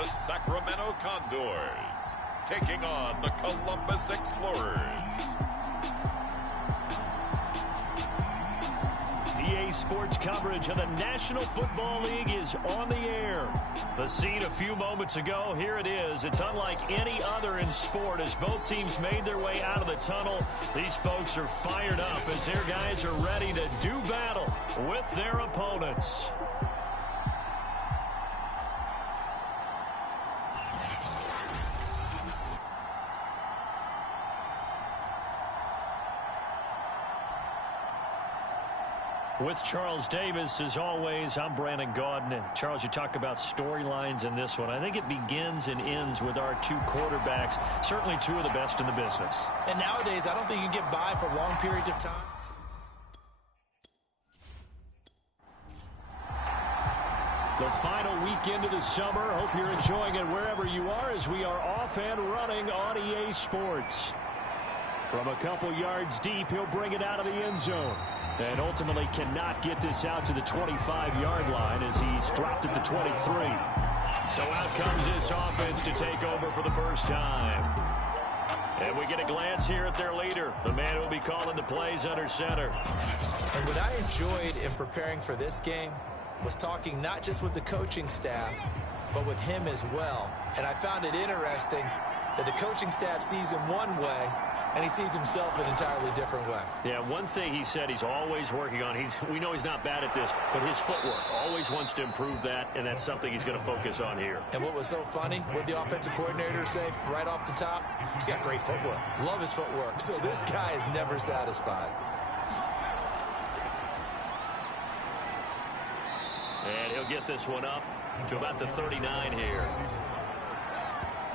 the Sacramento Condors, taking on the Columbus Explorers. EA Sports coverage of the National Football League is on the air. The scene a few moments ago, here it is. It's unlike any other in sport as both teams made their way out of the tunnel. These folks are fired up as their guys are ready to do battle with their opponents. With Charles Davis, as always, I'm Brandon Gaudin. Charles, you talk about storylines in this one. I think it begins and ends with our two quarterbacks, certainly two of the best in the business. And nowadays, I don't think you can get by for long periods of time. The final weekend of the summer. Hope you're enjoying it wherever you are as we are off and running on EA Sports. From a couple yards deep, he'll bring it out of the end zone. And ultimately cannot get this out to the 25-yard line as he's dropped at the 23. So out comes this offense to take over for the first time. And we get a glance here at their leader, the man who will be calling the plays under center. And what I enjoyed in preparing for this game was talking not just with the coaching staff, but with him as well. And I found it interesting that the coaching staff sees him one way, and he sees himself an entirely different way. Yeah, one thing he said he's always working on, we know he's not bad at this, but his footwork, always wants to improve that, and that's something he's going to focus on here. And what was so funny, what the offensive coordinator say right off the top, he's got great footwork. Love his footwork. So this guy is never satisfied. And he'll get this one up to about the 39 here.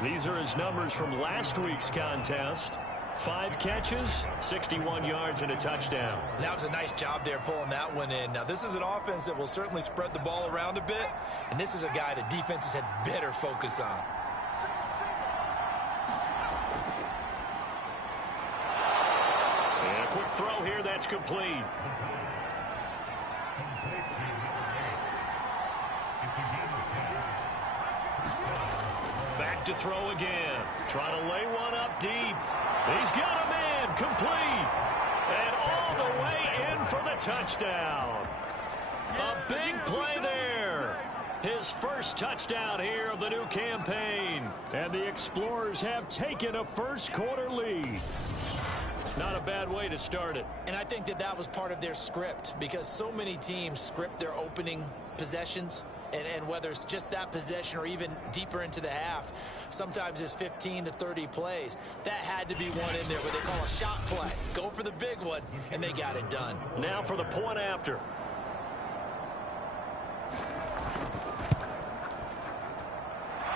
These are his numbers from last week's contest. 5 catches, 61 yards, and a touchdown. That was a nice job there pulling that one in. Now, this is an offense that will certainly spread the ball around a bit, and this is a guy that defenses had better focus on. And a quick throw here, that's complete. Back to throw again. Trying to lay one up deep. He's got a man complete. And all the way in for the touchdown. A big play there. His first touchdown here of the new campaign. And the Explorers have taken a first quarter lead. Not a bad way to start it. And I think that that was part of their script, because so many teams script their opening possessions. And whether it's just that possession or even deeper into the half, sometimes it's 15 to 30 plays. That had to be one in there what they call a shot play. Go for the big one, and they got it done. Now for the point after.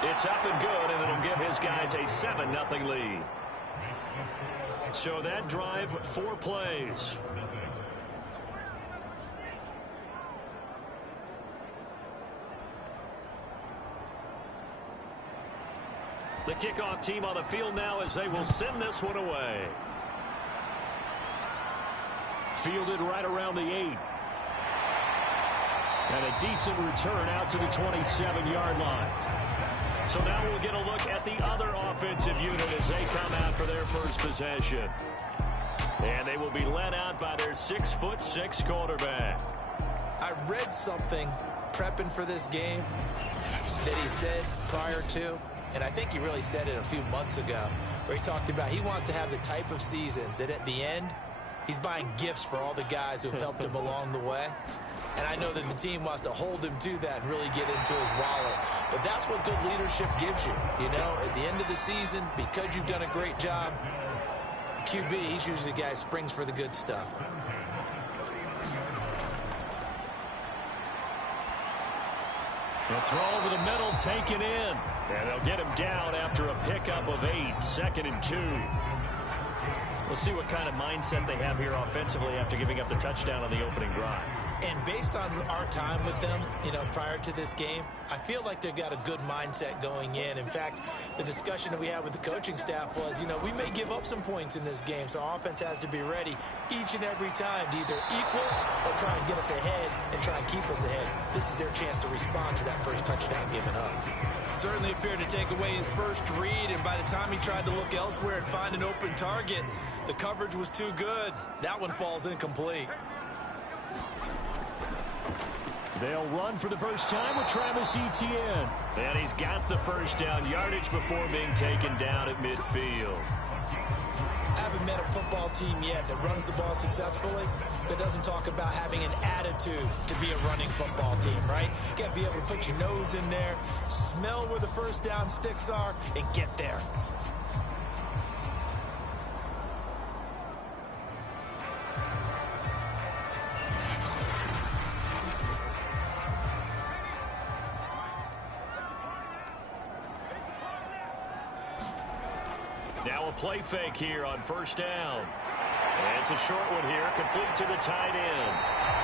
It's up and good, and it'll give his guys a 7-0 lead. So that drive, 4 plays. The kickoff team on the field now as they will send this one away. Fielded right around the 8. And a decent return out to the 27-yard line. So now we'll get a look at the other offensive unit as they come out for their first possession. And they will be led out by their 6'6" quarterback. I read something prepping for this game that he said prior to, and I think he really said it a few months ago, where he talked about he wants to have the type of season that at the end, he's buying gifts for all the guys who've helped him along the way. And I know that the team wants to hold him to that and really get into his wallet. But that's what good leadership gives you. You know, at the end of the season, because you've done a great job, QB, he's usually the guy who springs for the good stuff. The throw over the middle, taken in. And they'll get him down after a pickup of 8, 2nd and 2. We'll see what kind of mindset they have here offensively after giving up the touchdown on the opening drive. And based on our time with them, prior to this game, I feel like they've got a good mindset going in. In fact, the discussion that we had with the coaching staff was, we may give up some points in this game, so our offense has to be ready each and every time to either equal or try and get us ahead and try and keep us ahead. This is their chance to respond to that first touchdown given up. Certainly appeared to take away his first read, and by the time he tried to look elsewhere and find an open target, the coverage was too good. That one falls incomplete. They'll run for the first time with Travis Etienne. And he's got the first down yardage before being taken down at midfield. I haven't met a football team yet that runs the ball successfully that doesn't talk about having an attitude to be a running football team, right? You got to be able to put your nose in there, smell where the first down sticks are, and get there. Now a play fake here on first down. And it's a short one here, complete to the tight end.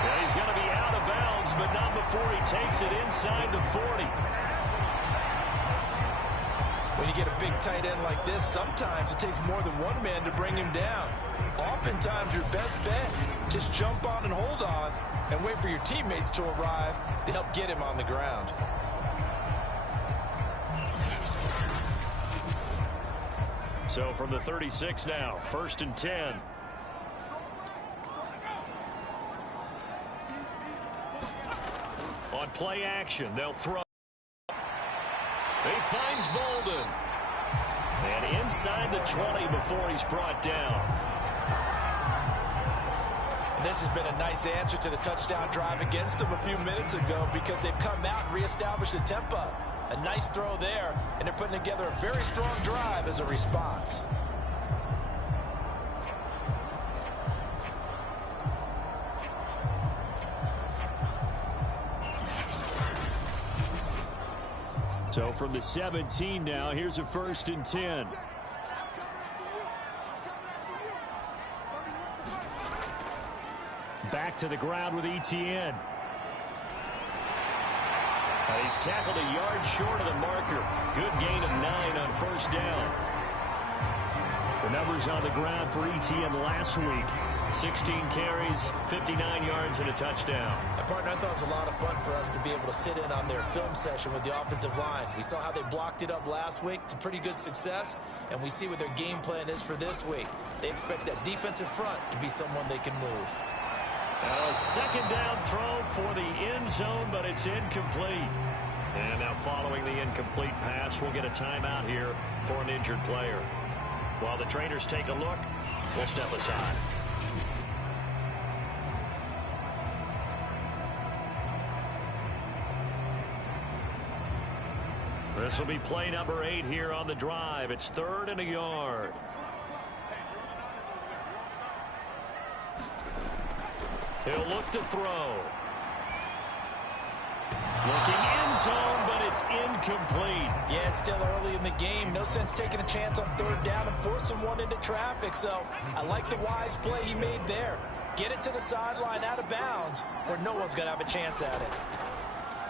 Now he's going to be out of bounds, but not before he takes it inside the 40. When you get a big tight end like this, sometimes it takes more than one man to bring him down. Oftentimes your best bet, just jump on and hold on and wait for your teammates to arrive to help get him on the ground. So from the 36 now, 1st and 10. On play action, they'll throw. He finds Bolden. And inside the 20 before he's brought down. And this has been a nice answer to the touchdown drive against them a few minutes ago because they've come out and reestablished the tempo. A nice throw there, and they're putting together a very strong drive as a response. So from the 17 now, here's a 1st and 10. Back to the ground with Etienne. He's tackled a yard short of the marker. Good gain of 9 on first down. The numbers on the ground for Etienne last week. 16 carries, 59 yards, and a touchdown. And, partner, I thought it was a lot of fun for us to be able to sit in on their film session with the offensive line. We saw how they blocked it up last week to pretty good success, and we see what their game plan is for this week. They expect that defensive front to be someone they can move. A second down throw for the end zone, but it's incomplete. And now following the incomplete pass, we'll get a timeout here for an injured player. While the trainers take a look, we'll step aside. This will be play number 8 here on the drive. It's 3rd and a yard. He'll look to throw. Looking end zone, but it's incomplete. Yeah, it's still early in the game. No sense taking a chance on 3rd down and forcing one into traffic. So I like the wise play he made there. Get it to the sideline out of bounds where no one's going to have a chance at it.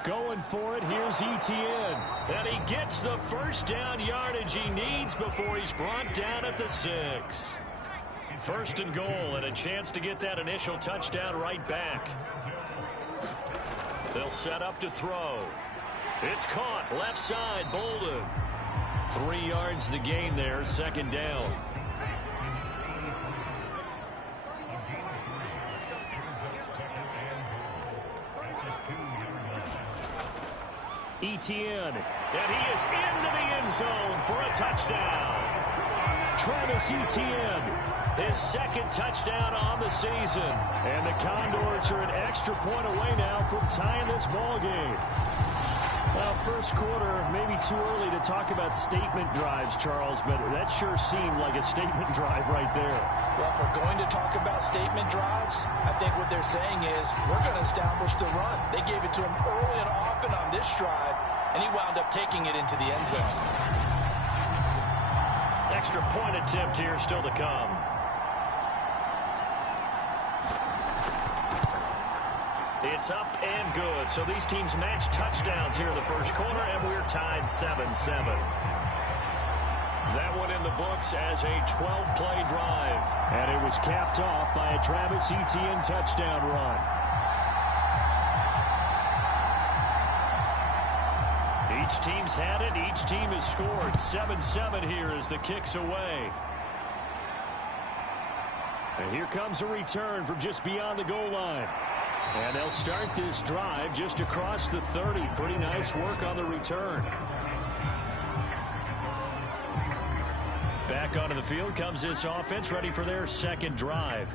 Going for it, here's Etienne. And he gets the first down yardage he needs before he's brought down at the 6. 1st and goal, and a chance to get that initial touchdown right back. They'll set up to throw. It's caught, left side, Bolden. 3 yards the gain there, 2nd down. Etienne, and he is into the end zone for a touchdown. Travis Etienne, his 2nd touchdown on the season. And the Condors are an extra point away now from tying this ball game. Well, first quarter, maybe too early to talk about statement drives, Charles, but that sure seemed like a statement drive right there. Well, if we're going to talk about statement drives, I think what they're saying is we're going to establish the run. They gave it to him early and often on this drive, and he wound up taking it into the end zone. Extra point attempt here still to come. It's up and good. So these teams match touchdowns here in the first quarter, and we're tied 7-7. That one in the books as a 12-play drive. And it was capped off by a Travis Etienne touchdown run. Each team's had it. Each team has scored. 7-7 here as the kick's away. And here comes a return from just beyond the goal line. And they'll start this drive just across the 30. Pretty nice work on the return. Back onto the field comes this offense, ready for their second drive.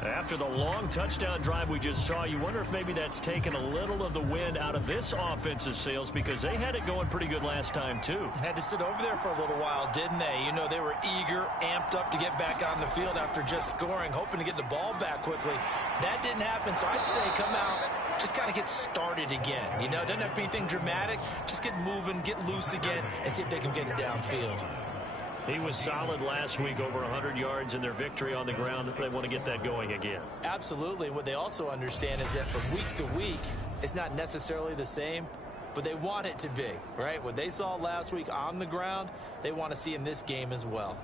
After the long touchdown drive we just saw, you wonder if maybe that's taken a little of the wind out of this offensive sails, because they had it going pretty good last time too. Had to sit over there for a little while, didn't they? You know, they were eager, amped up to get back on the field after just scoring, hoping to get the ball back quickly. That didn't happen, so I'd say come out, just kind of get started again. You know, it doesn't have to be anything dramatic. Just get moving, get loose again, and see if they can get it downfield. He was solid last week, over 100 yards in their victory on the ground. They want to get that going again. Absolutely. What they also understand is that from week to week, it's not necessarily the same, but they want it to be, right? What they saw last week on the ground, they want to see in this game as well.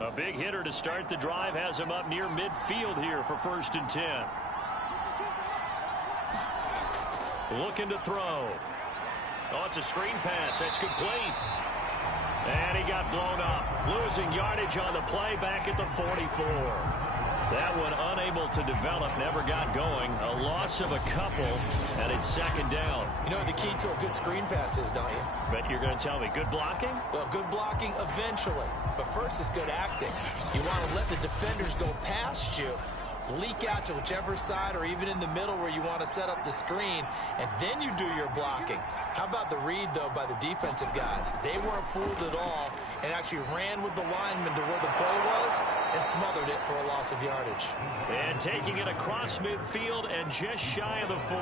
A big hitter to start the drive has him up near midfield here for 1st and 10. Looking to throw. Oh, it's a screen pass. That's complete. And he got blown up. Losing yardage on the play back at the 44. That one unable to develop, never got going. A loss of a couple, and it's 2nd down. You know what the key to a good screen pass is, don't you? But you're going to tell me, good blocking? Well, good blocking eventually. But first it's good acting. You want to let the defenders go past you, leak out to whichever side or even in the middle where you want to set up the screen, and then you do your blocking. How about the read, though, by the defensive guys? They weren't fooled at all and actually ran with the lineman to where the play was and smothered it for a loss of yardage. And taking it across midfield and just shy of the 40.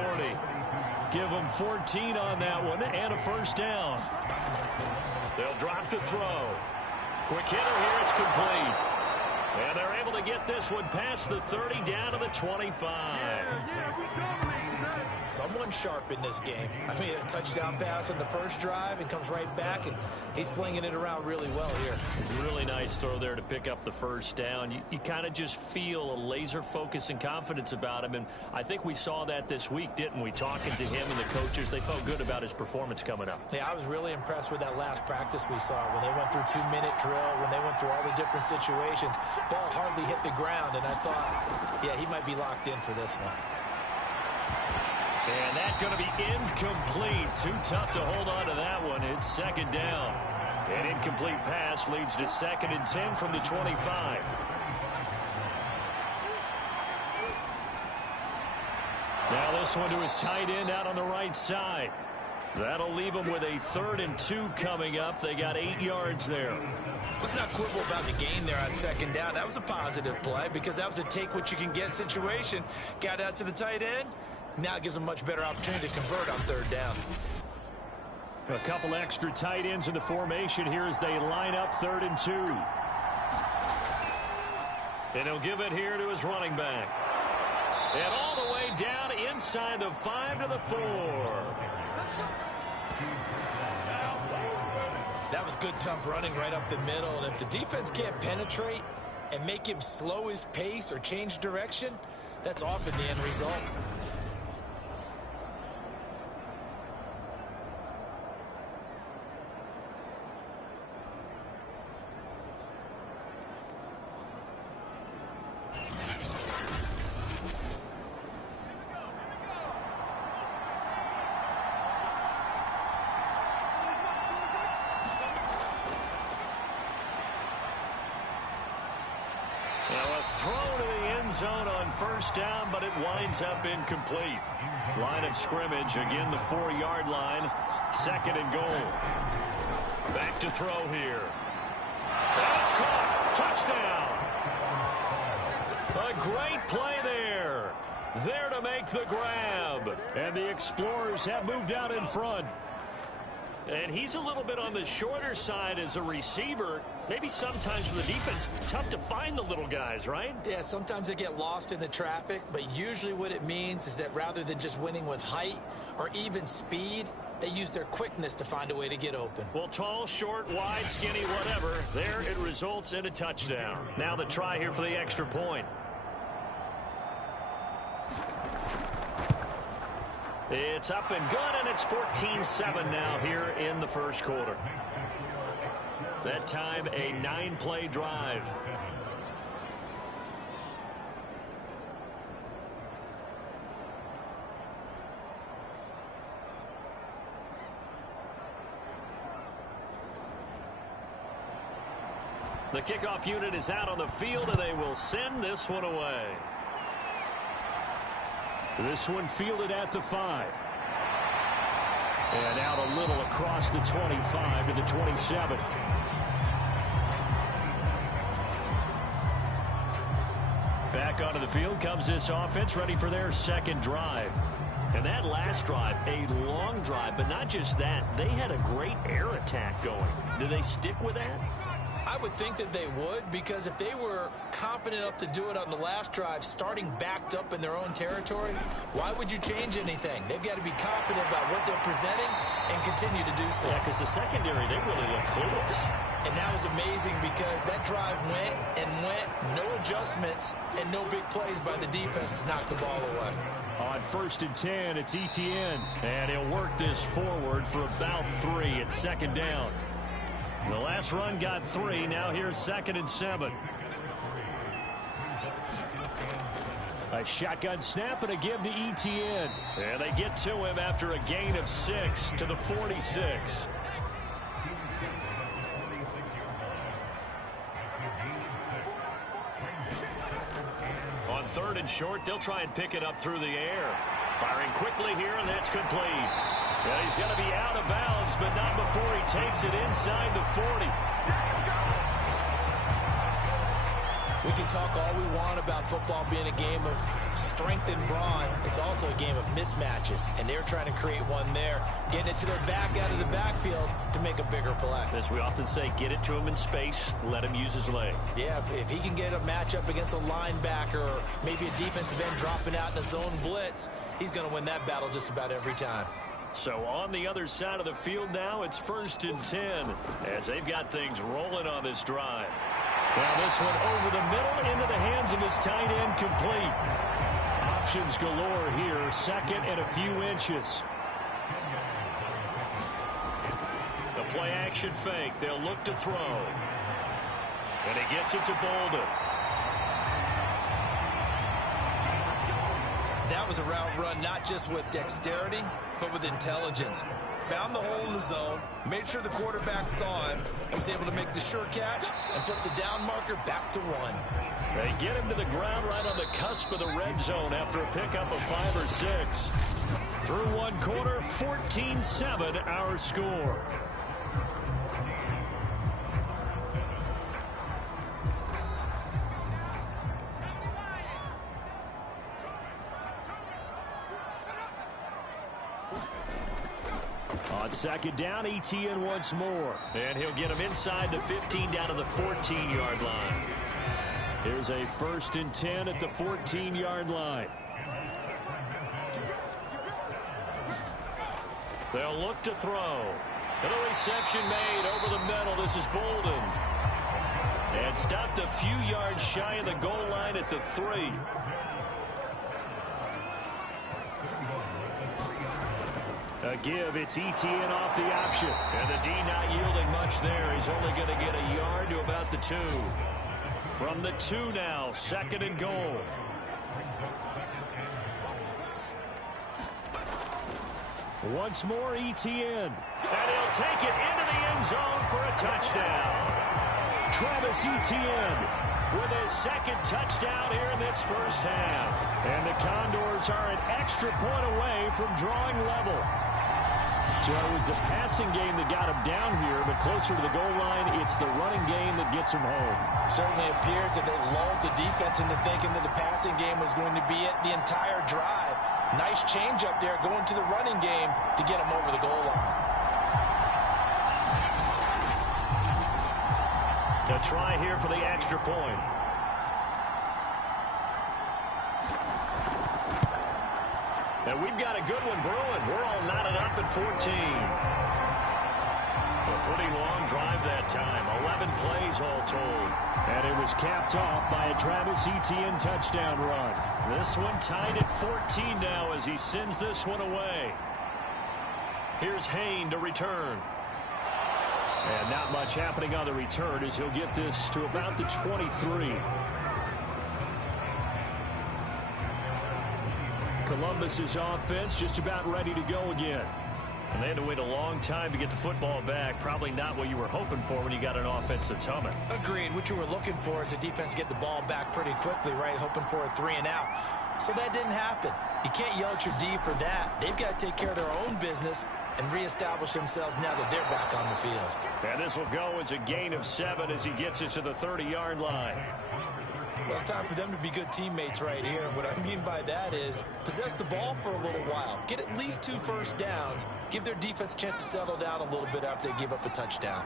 Give them 14 on that one and a 1st down. They'll drop the throw. Quick hitter here, it's complete. And they're able to get this one past the 30 down to the 25. Someone sharp in this game. I mean, a touchdown pass on the first drive and comes right back, and he's flinging it around really well here. Really nice throw there to pick up the 1st down. You kind of just feel a laser focus and confidence about him, and I think we saw that this week, didn't we? Talking to him and the coaches, they felt good about his performance coming up. Yeah, I was really impressed with that last practice we saw when they went through 2-minute drill, when they went through all the different situations. Ball hardly hit the ground, and I thought, yeah, he might be locked in for this one. And that's going to be incomplete. Too tough to hold on to that one. It's 2nd down. An incomplete pass leads to 2nd and 10 from the 25. Now this one to his tight end out on the right side. That'll leave them with a 3rd and 2 coming up. They got 8 yards there. Let's not quibble about the gain there on 2nd down. That was a positive play because that was a take-what-you-can-get situation. Got out to the tight end. Now it gives them a much better opportunity to convert on 3rd down. A couple extra tight ends in the formation here as they line up 3rd and 2. And he'll give it here to his running back. And all the way down inside the 5 to the 4. That was good, tough running right up the middle. And if the defense can't penetrate and make him slow his pace or change direction, that's often the end result. Throw to the end zone on 1st down, but it winds up incomplete. Line of scrimmage, again the 4-yard line. 2nd and goal. Back to throw here. That's caught. Touchdown. A great play there. There to make the grab. And the Explorers have moved out in front. And he's a little bit on the shorter side as a receiver. Maybe sometimes for the defense, tough to find the little guys, right? Yeah, sometimes they get lost in the traffic, but usually what it means is that rather than just winning with height or even speed, they use their quickness to find a way to get open. Well, tall, short, wide, skinny, whatever, there it results in a touchdown. Now the try here for the extra point. It's up and good, and it's 14-7 now here in the first quarter. That time, a 9-play drive. The kickoff unit is out on the field, and they will send this one away. This one fielded at the 5. And out a little across the 25 to the 27. Back onto the field comes this offense, ready for their second drive. And that last drive, a long drive, but not just that. They had a great air attack going. Do they stick with that? I would think that they would, because if they were confident enough to do it on the last drive, starting backed up in their own territory, why would you change anything? They've got to be confident about what they're presenting and continue to do so. Yeah, because the secondary, they really look close. And that was amazing because that drive went and went, no adjustments, and no big plays by the defense to knock the ball away. On 1st and 10, it's Etienne. And he'll work this forward for about 3 at second down. The last run got 3. Now here's 2nd and 7. A shotgun snap and a give to Etienne. And they get to him after a gain of 6 to the 46. On 3rd and short, they'll try and pick it up through the air. Firing quickly here, and that's complete. Yeah, he's going to be out of bounds, but not before he takes it inside the 40. We can talk all we want about football being a game of strength and brawn. It's also a game of mismatches, and they're trying to create one there, getting it to their back out of the backfield to make a bigger play. As we often say, get it to him in space, let him use his leg. Yeah, if he can get a matchup against a linebacker or maybe a defensive end dropping out in a zone blitz, he's going to win that battle just about every time. So on the other side of the field now, it's 1st and 10 as they've got things rolling on this drive. Now this one over the middle into the hands of his tight end, complete. Options galore here, 2nd and a few inches. The play action fake, they'll look to throw. And he gets it to Bolden. That was a route run not just with dexterity, but with intelligence. Found the hole in the zone, made sure the quarterback saw him, and was able to make the sure catch and flip the down marker back to 1. They get him to the ground right on the cusp of the red zone after a pickup of 5 or 6. Through one quarter, 14-7 our score. On 2nd down, Etienne once more. And he'll get him inside the 15 down to the 14-yard line. Here's a 1st and 10 at the 14-yard line. They'll look to throw. And a reception made over the middle. This is Bolden. And stopped a few yards shy of the goal line at the 3. A give, it's Etienne off the option. And the D not yielding much there. He's only going to get a yard to about the 2. From the 2 now, 2nd and goal. Once more, Etienne. And he'll take it into the end zone for a touchdown. Travis Etienne with his 2nd touchdown here in this first half. And the Condors are an extra point away from drawing level. So it was the passing game that got him down here, but closer to the goal line, it's the running game that gets him home. Certainly appears that they lulled the defense into thinking that the passing game was going to be it the entire drive. Nice change up there going to the running game to get him over the goal line. A try here for the extra point. And we've got a good one brewing. We're all knotted up at 14. A pretty long drive that time. 11 plays all told. And it was capped off by a Travis Etienne touchdown run. This one tied at 14 now as he sends this one away. Here's Hayne to return. And not much happening on the return as he'll get this to about the 23. Columbus's offense just about ready to go again. And they had to wait a long time to get the football back. Probably not what you were hoping for when you got an offense that's humming. Agreed. What you were looking for is the defense get the ball back pretty quickly, right? Hoping for a 3 and out. So that didn't happen. You can't yell at your D for that. They've got to take care of their own business and reestablish themselves now that they're back on the field. And this will go as a gain of 7 as he gets it to the 30-yard line. Well, it's time for them to be good teammates right here. And what I mean by that is possess the ball for a little while. Get at least 2 first downs. Give their defense a chance to settle down a little bit after they give up a touchdown.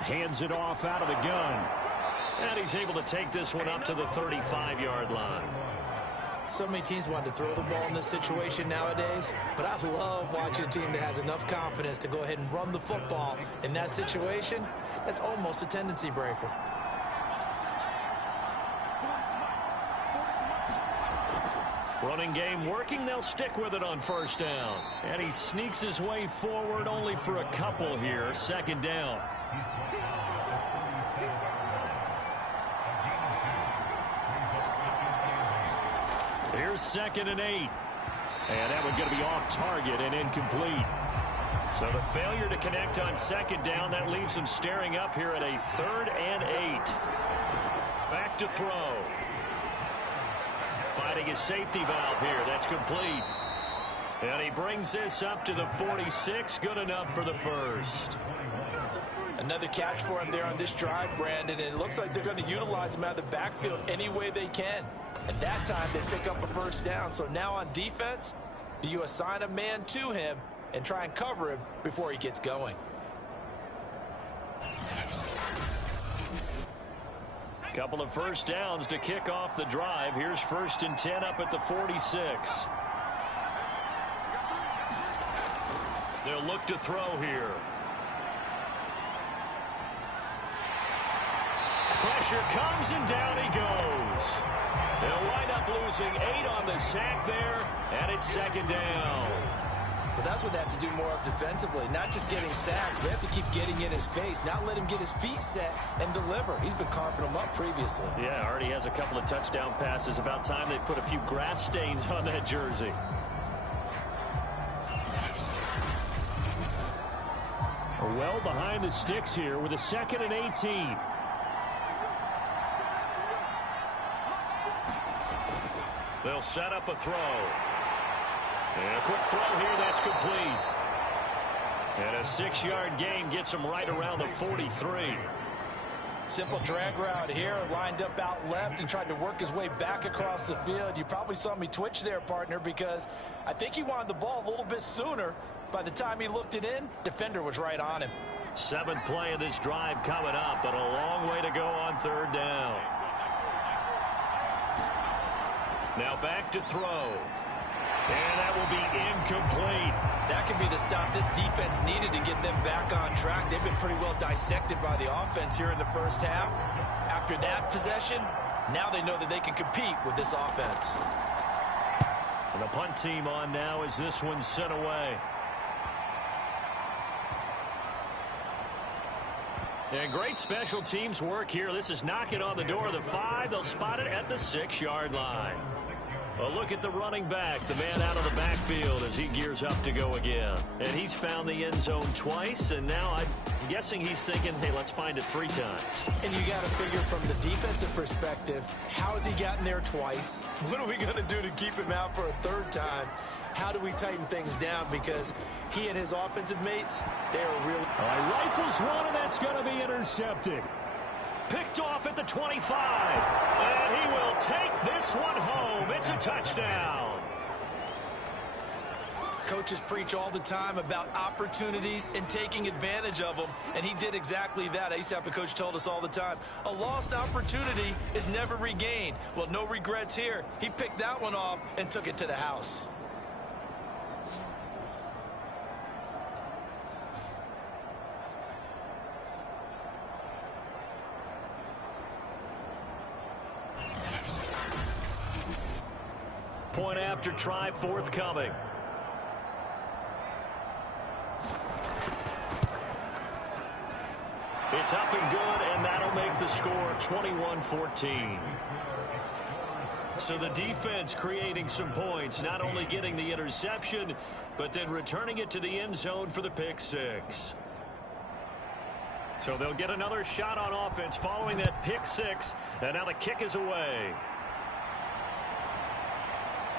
Hands it off out of the gun. And he's able to take this one up to the 35-yard line. So many teams want to throw the ball in this situation nowadays, but I love watching a team that has enough confidence to go ahead and run the football in that situation. That's almost a tendency breaker. Running game working. They'll stick with it on first down. And he sneaks his way forward only for a couple here. Second down. Here's 2nd and 8. And that one's going to be off target and incomplete. So the failure to connect on 2nd down, that leaves him staring up here at a 3rd and 8. Back to throw. Finding his safety valve here. That's complete. And he brings this up to the 46. Good enough for the first. Another catch for him there on this drive, Brandon. And it looks like they're going to utilize him out of the backfield any way they can. And that time they pick up a first down. So now on defense, do you assign a man to him and try and cover him before he gets going? Couple of first downs to kick off the drive. Here's 1st and 10 up at the 46. They'll look to throw here. Pressure comes and down he goes. They'll wind up losing 8 on the sack there, and it's 2nd down. But that's what they have to do more of defensively, not just getting sacks. We have to keep getting in his face, not let him get his feet set and deliver. He's been carving them up previously. Yeah, already has a couple of touchdown passes. About time they put a few grass stains on that jersey. Well behind the sticks here with a 2nd and 18. They'll set up a throw. And a quick throw here, that's complete. And a 6-yard gain gets him right around the 43. Simple drag route here, lined up out left and tried to work his way back across the field. You probably saw me twitch there, partner, because I think he wanted the ball a little bit sooner. By the time he looked it in, defender was right on him. 7th play of this drive coming up, but a long way to go on 3rd down. Now back to throw. And that will be incomplete. That could be the stop this defense needed to get them back on track. They've been pretty well dissected by the offense here in the first half. After that possession, now they know that they can compete with this offense. And the punt team on now as this one's sent away. And great special teams work here. This is knocking on the door of the 5. They'll spot it at the 6-yard line. A look at the running back, the man out of the backfield as he gears up to go again. And he's found the end zone twice, and now I'm guessing he's thinking, hey, let's find it 3 times. And you got to figure from the defensive perspective, how has he gotten there twice? What are we going to do to keep him out for a 3rd time? How do we tighten things down? Because he and his offensive mates, they are really... Rifles one, and that's going to be intercepted. Picked off at the 25. And he will take this one home. It's a touchdown. Coaches preach all the time about opportunities and taking advantage of them, and he did exactly that. I used to have a coach told us all the time, a lost opportunity is never regained. Well, no regrets here. He picked that one off and took it to the house. Point after try forthcoming. It's up and good, and that'll make the score 21-14. So the defense creating some points, not only getting the interception, but then returning it to the end zone for the pick six. So they'll get another shot on offense following that pick six, and now the kick is away.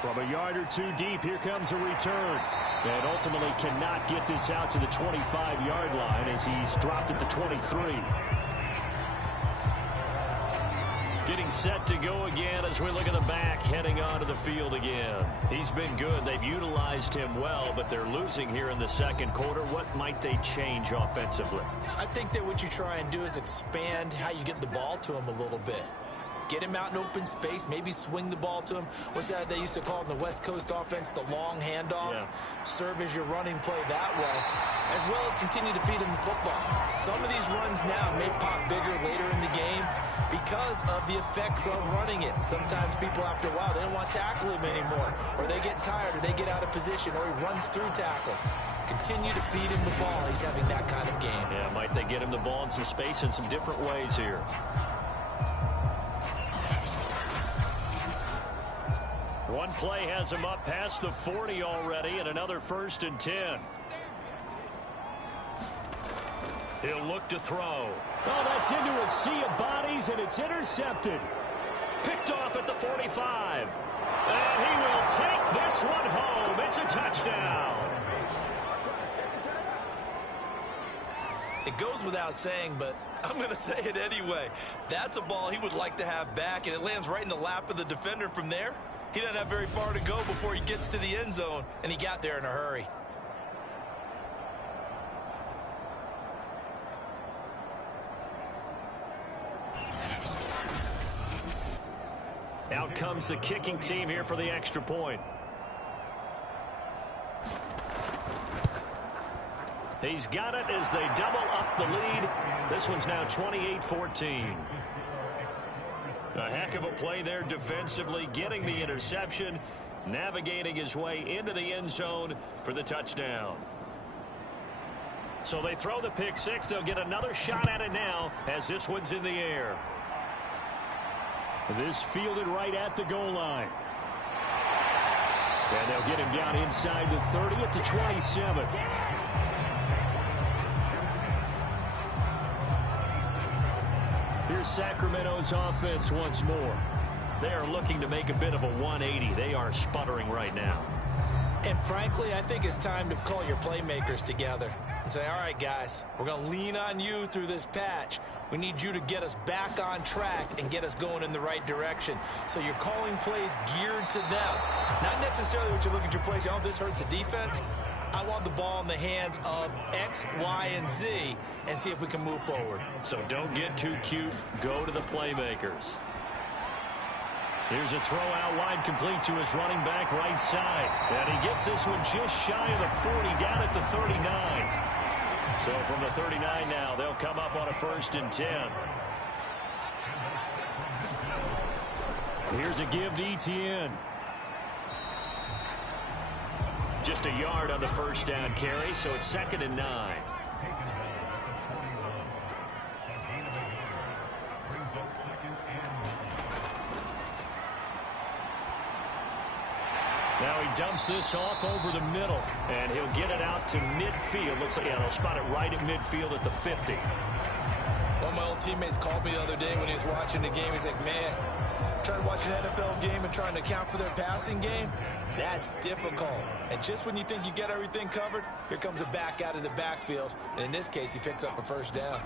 From a yard or two deep, here comes a return. And ultimately cannot get this out to the 25-yard line as he's dropped at the 23. Getting set to go again as we look at the back heading onto the field again. He's been good. They've utilized him well, but they're losing here in the second quarter. What might they change offensively? I think that what you try and do is expand how you get the ball to him a little bit. Get him out in open space, maybe swing the ball to him. What's that they used to call in the West Coast offense, the long handoff? Yeah. Serve as your running play that way, as well as continue to feed him the football. Some of these runs now may pop bigger later in the game because of the effects of running it. Sometimes people, after a while, they don't want to tackle him anymore, or they get tired, or they get out of position, or he runs through tackles. Continue to feed him the ball. He's having that kind of game. Yeah, might they get him the ball in some space in some different ways here. One play has him up past the 40 already, and another 1st and 10. He'll look to throw. Oh, that's into a sea of bodies, and it's intercepted. Picked off at the 45. And he will take this one home. It's a touchdown. It goes without saying, but I'm going to say it anyway. That's a ball he would like to have back, and it lands right in the lap of the defender from there. He doesn't have very far to go before he gets to the end zone, and he got there in a hurry. Out comes the kicking team here for the extra point. He's got it as they double up the lead. This one's now 28-14. A heck of a play there defensively, getting the interception, navigating his way into the end zone for the touchdown. So they throw the pick six. They'll get another shot at it now as this one's in the air. This fielded right at the goal line. And they'll get him down inside the 30 at the 27. Here's Sacramento's offense once more. They are looking to make a bit of a 180. They are sputtering right now. And frankly, I think it's time to call your playmakers together and say, all right, guys, we're going to lean on you through this patch. We need you to get us back on track and get us going in the right direction. So you're calling plays geared to them. Not necessarily what you look at your plays, oh, this hurts the defense. I want the ball in the hands of X, Y, and Z and see if we can move forward. So don't get too cute. Go to the playmakers. Here's a throw out wide, complete to his running back right side. And he gets this one just shy of the 40, down at the 39. So from the 39 now, they'll come up on a 1st and 10. Here's a give to Etienne. Just a yard on the first down carry, so it's 2nd and 9. Now he dumps this off over the middle, and he'll get it out to midfield. Looks like they'll spot it right at midfield at the 50. One of my old teammates called me the other day when he was watching the game. He's like, man, trying to watch an NFL game and trying to account for their passing game, that's difficult. And just when you think you get everything covered, here comes a back out of the backfield. And in this case, he picks up a 1st down.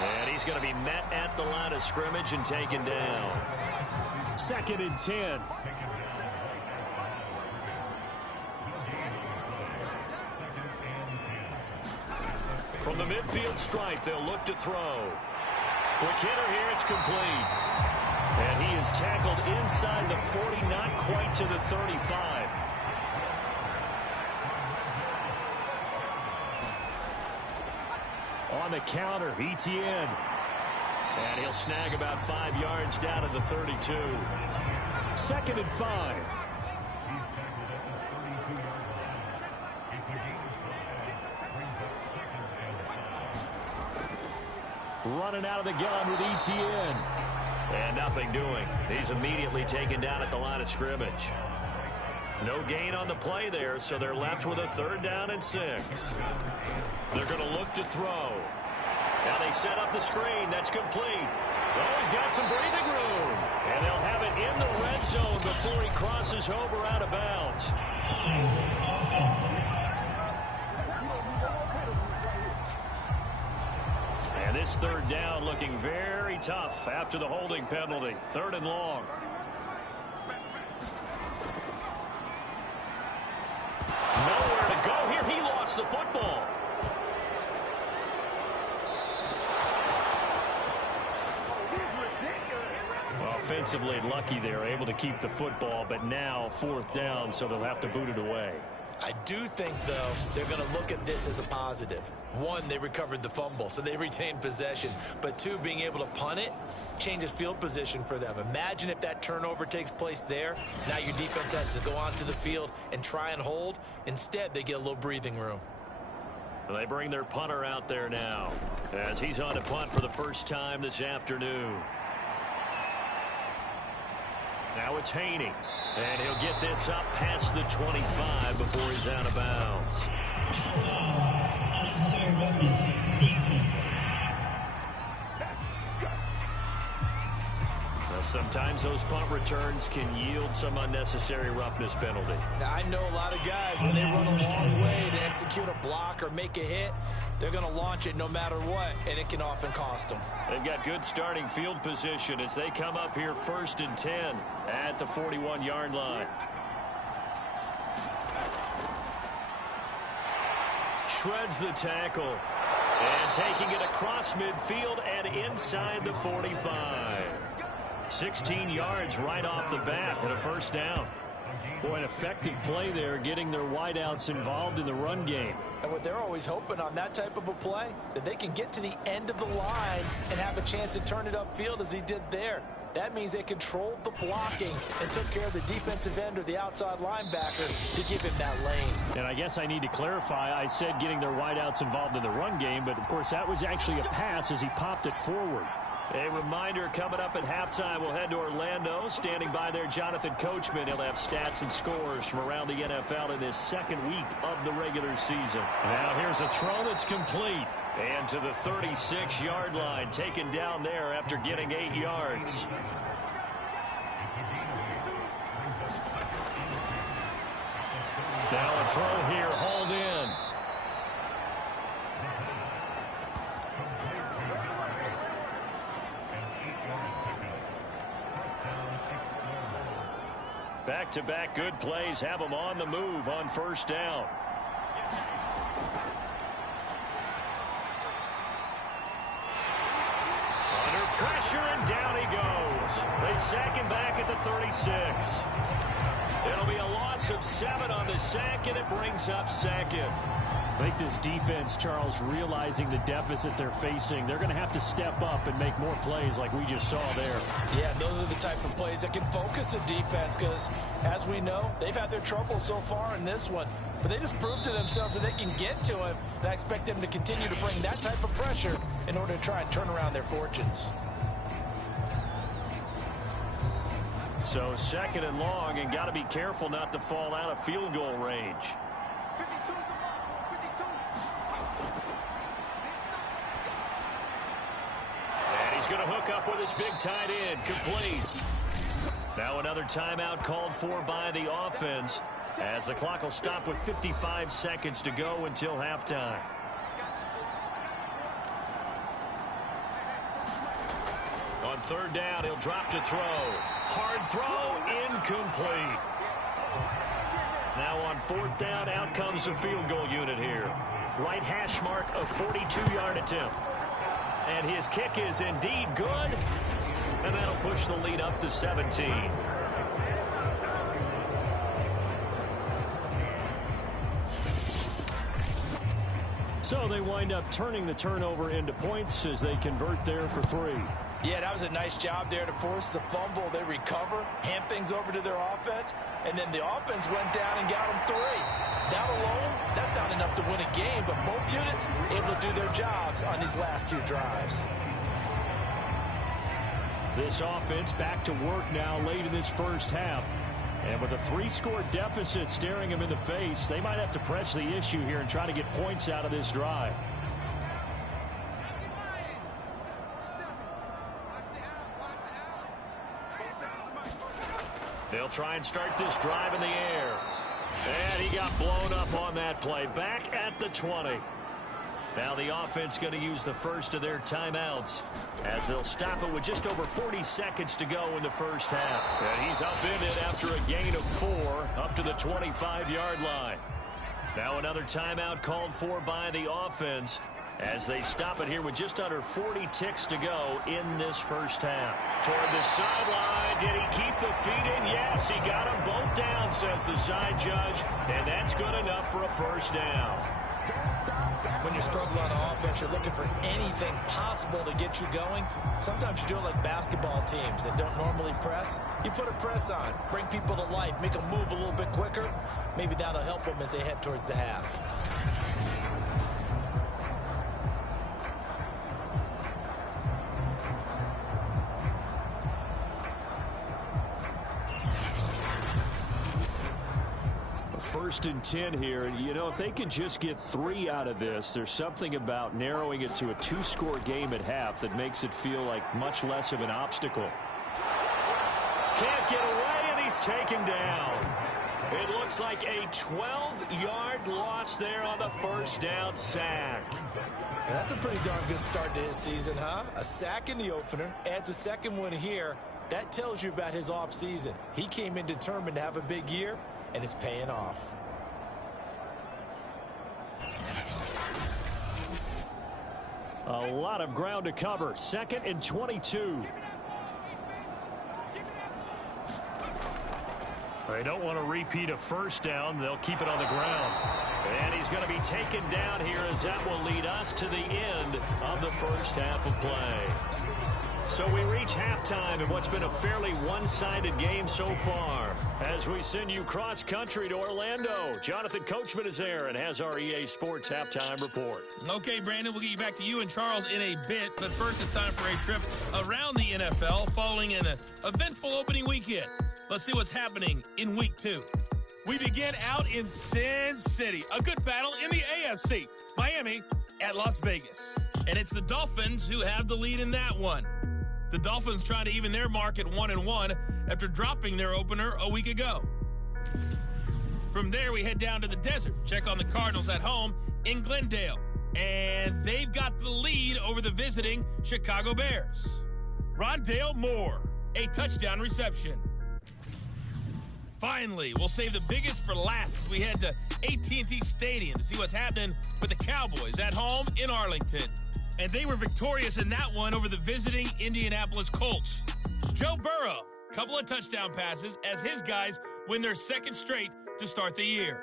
And he's going to be met at the line of scrimmage and taken down. 2nd and 10. From the midfield stripe, they'll look to throw. Quick hitter here, it's complete. And he is tackled inside the 40, not quite to the 35. On the counter, Etienne. And he'll snag about 5 yards down to the 32. 2nd and 5. Running out of the gun with Etienne. And nothing doing. He's immediately taken down at the line of scrimmage. No gain on the play there, so they're left with a 3rd down and 6. They're going to look to throw. Now they set up the screen. That's complete. Oh, he's got some breathing room. And they'll have it in the red zone before he crosses over out of bounds. And this 3rd down looking very tough after the holding penalty. 3rd and long. Nowhere to go here. He lost the football. Well, offensively lucky they're able to keep the football, but now 4th down, so they'll have to boot it away. I do think, though, they're going to look at this as a positive. 1, they recovered the fumble, so they retained possession. But 2, being able to punt it changes field position for them. Imagine if that turnover takes place there. Now your defense has to go onto the field and try and hold. Instead, they get a little breathing room. Well, they bring their punter out there now as he's on to punt for the first time this afternoon. Now it's Haney. And he'll get this up past the 25 before he's out of bounds. Now, sometimes those punt returns can yield some unnecessary roughness penalty. Now, I know a lot of guys, when they run a long way to execute a block or make a hit, they're going to launch it no matter what, and it can often cost them. They've got good starting field position as they come up here 1st and 10 at the 41-yard line. Shreds the tackle. And taking it across midfield and inside the 45. 16 yards right off the bat and a 1st down. Boy, an effective play there, getting their wideouts involved in the run game. And what they're always hoping on that type of a play, that they can get to the end of the line and have a chance to turn it upfield as he did there. That means they controlled the blocking and took care of the defensive end or the outside linebacker to give him that lane. And I guess I need to clarify, I said getting their wideouts involved in the run game, but of course that was actually a pass as he popped it forward. A reminder, coming up at halftime, we'll head to Orlando. Standing by there, Jonathan Coachman. He'll have stats and scores from around the NFL in this 2nd week of the regular season. Now here's a throw that's complete. And to the 36-yard line, taken down there after getting 8 yards. Now a throw here, hauled in. Back-to-back good plays have them on the move on 1st down. Under pressure, and down he goes. They sack him back at the 36. It'll be a loss of 7 on the sack, and it brings up 2nd. I think this defense, Charles, realizing the deficit they're facing, they're going to have to step up and make more plays like we just saw there. Yeah, those are the type of plays that can focus a defense because, as we know, they've had their trouble so far in this one. But they just proved to themselves that they can get to him. And I expect them to continue to bring that type of pressure in order to try and turn around their fortunes. So 2nd and long, and got to be careful not to fall out of field goal range. And he's going to hook up with his big tight end, complete. Now another timeout called for by the offense as the clock will stop with 55 seconds to go until halftime. On 3rd down, he'll drop to throw. Hard throw, incomplete. Now on 4th down, out comes the field goal unit here. Right hash mark, a 42-yard attempt. And his kick is indeed good. And that'll push the lead up to 17. So they wind up turning the turnover into points as they convert there for 3. Yeah, that was a nice job there to force the fumble. They recover, hand things over to their offense, and then the offense went down and got them 3. That alone, that's not enough to win a game, but both units able to do their jobs on these last 2 drives. This offense back to work now late in this first half. And with a 3-score deficit staring them in the face, they might have to press the issue here and try to get points out of this drive. They'll try and start this drive in the air. And he got blown up on that play. Back at the 20. Now the offense going to use the first of their timeouts as they'll stop it with just over 40 seconds to go in the first half. And he's up in it after a gain of 4 up to the 25-yard line. Now another timeout called for by the offense as they stop it here with just under 40 ticks to go in this first half. Toward the sideline, did he keep the feet in? Yes, he got them both down, says the side judge, and that's good enough for a first down. When you're struggling on offense, you're looking for anything possible to get you going. Sometimes you do it like basketball teams that don't normally press. You put a press on, bring people to life, make them move a little bit quicker. Maybe that'll help them as they head towards the half. First and 10 here. You know, if they can just get 3 out of this, there's something about narrowing it to a 2-score game at half that makes it feel like much less of an obstacle. Can't get away, and he's taken down. It looks like a 12-yard loss there on the first down sack. That's a pretty darn good start to his season, huh? A sack in the opener, adds a second one here. That tells you about his offseason. He came in determined to have a big year, and it's paying off. A lot of ground to cover. 2nd and 22. They don't want to repeat a first down. They'll keep it on the ground. And he's going to be taken down here as that will lead us to the end of the first half of play. So we reach halftime in what's been a fairly one-sided game so far. As we send you cross-country to Orlando, Jonathan Coachman is there and has our EA Sports Halftime Report. Okay, Brandon, we'll get you back to you and Charles in a bit. But first, it's time for a trip around the NFL following an eventful opening weekend. Let's see what's happening in Week 2. We begin out in Sin City. A good battle in the AFC. Miami at Las Vegas. And it's the Dolphins who have the lead in that one. The Dolphins trying to even their mark at 1-1 after dropping their opener a week ago. From there, we head down to the desert. Check on the Cardinals at home in Glendale. And they've got the lead over the visiting Chicago Bears. Rondale Moore, a touchdown reception. Finally, we'll save the biggest for last as we head to AT&T Stadium to see what's happening with the Cowboys at home in Arlington. And they were victorious in that one over the visiting Indianapolis Colts. Joe Burrow, couple of touchdown passes as his guys win their 2nd straight to start the year.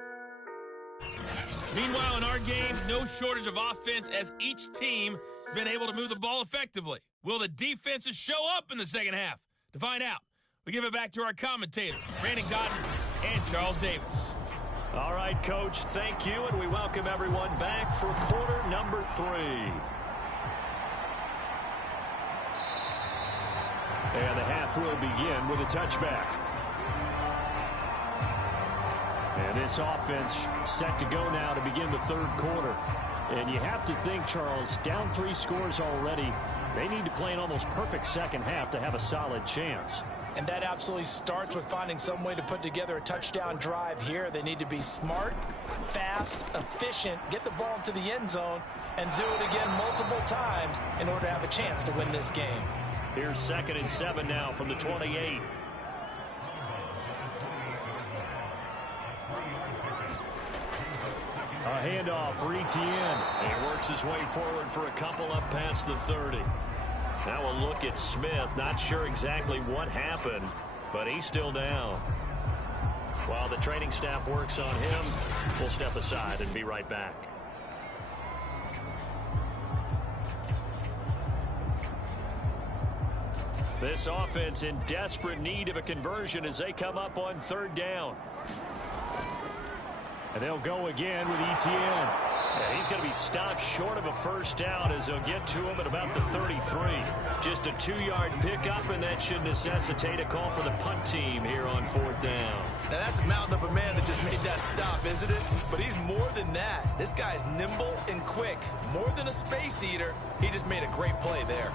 Meanwhile, in our game, no shortage of offense as each team has been able to move the ball effectively. Will the defenses show up in the second half? To find out, we give it back to our commentators, Brandon Godden and Charles Davis. All right, Coach, thank you, and we welcome everyone back for quarter number 3. And the half will begin with a touchback. And this offense set to go now to begin the 3rd quarter. And you have to think, Charles, down 3 scores already. They need to play an almost perfect second half to have a solid chance. And that absolutely starts with finding some way to put together a touchdown drive here. They need to be smart, fast, efficient, get the ball into the end zone, and do it again multiple times in order to have a chance to win this game. Here's 2nd and 7 now from the 28. handoff for Etienne. He works his way forward for a couple up past the 30. Now we'll look at Smith. Not sure exactly what happened, but he's still down. While the training staff works on him, we'll step aside and be right back. This offense in desperate need of a conversion as they come up on 3rd down. And they'll go again with Etienne. Yeah, he's going to be stopped short of a first down as they'll get to him at about the 33. Just a 2-yard pickup, and that should necessitate a call for the punt team here on 4th down. Now that's a mountain of a man that just made that stop, isn't it? But he's more than that. This guy's nimble and quick. More than a space eater. He just made a great play there.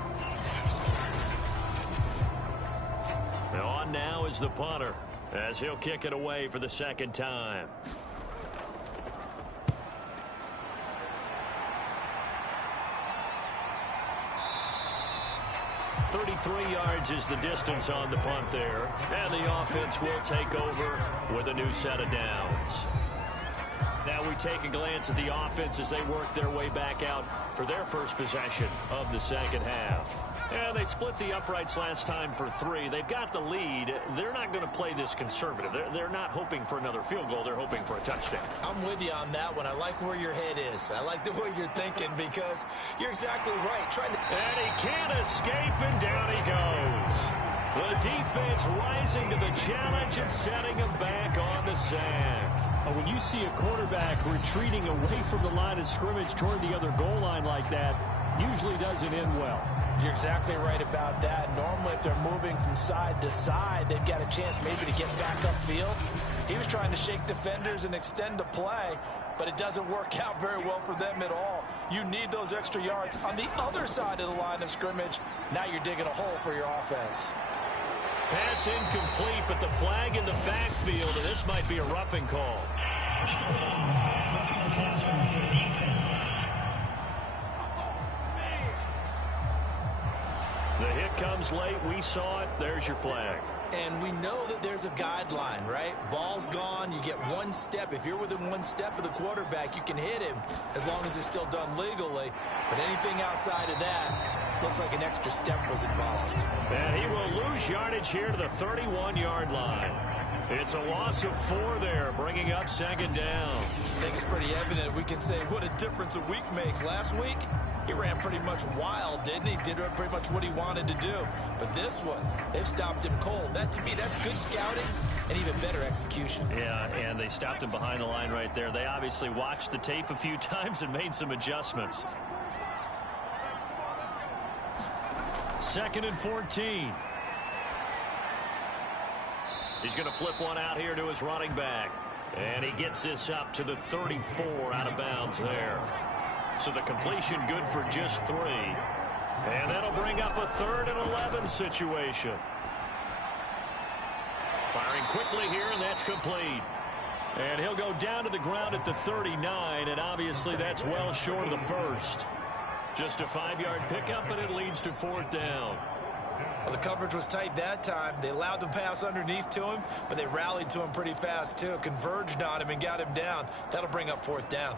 On now is the punter as he'll kick it away for the 2nd time. 33 yards is the distance on the punt there. And the offense will take over with a new set of downs. Now we take a glance at the offense as they work their way back out for their first possession of the 2nd half. And they split the uprights last time for 3. They've got the lead. They're not going to play this conservative. They're not hoping for another field goal. They're hoping for a touchdown. I'm with you on that one. I like where your head is. I like the way you're thinking because you're exactly right. And he can't escape, and down he goes. The defense rising to the challenge and setting him back on the sack. When you see a quarterback retreating away from the line of scrimmage toward the other goal line like that, usually doesn't end well. You're exactly right about that. Normally, if they're moving from side to side, they've got a chance maybe to get back upfield. He was trying to shake defenders and extend the play, but it doesn't work out very well for them at all. You need those extra yards on the other side of the line of scrimmage. Now you're digging a hole for your offense. Pass incomplete, but the flag in the backfield, and this might be a roughing call. The hit comes late. We saw it. There's your flag. And we know that there's a guideline, right? Ball's gone. You get 1 step. If you're within 1 step of the quarterback, you can hit him as long as it's still done legally. But anything outside of that, looks like an extra step was involved. And he will lose yardage here to the 31-yard line. It's a loss of 4 there, bringing up 2nd down. I think it's pretty evident. We can say what a difference a week makes. Last week, he ran pretty much wild, didn't he? Did pretty much what he wanted to do. But this one, they've stopped him cold. That, to me, that's good scouting and even better execution. Yeah, and they stopped him behind the line right there. They obviously watched the tape a few times and made some adjustments. 2nd and 14. He's going to flip one out here to his running back. And he gets this up to the 34 out of bounds there. So the completion good for just 3. And that'll bring up a 3rd and 11 situation. Firing quickly here, and that's complete. And he'll go down to the ground at the 39, and obviously that's well short of the first. Just a 5-yard pickup, and it leads to 4th down. Well, the coverage was tight that time. They allowed the pass underneath to him, but they rallied to him pretty fast, too. Converged on him and got him down. That'll bring up 4th down.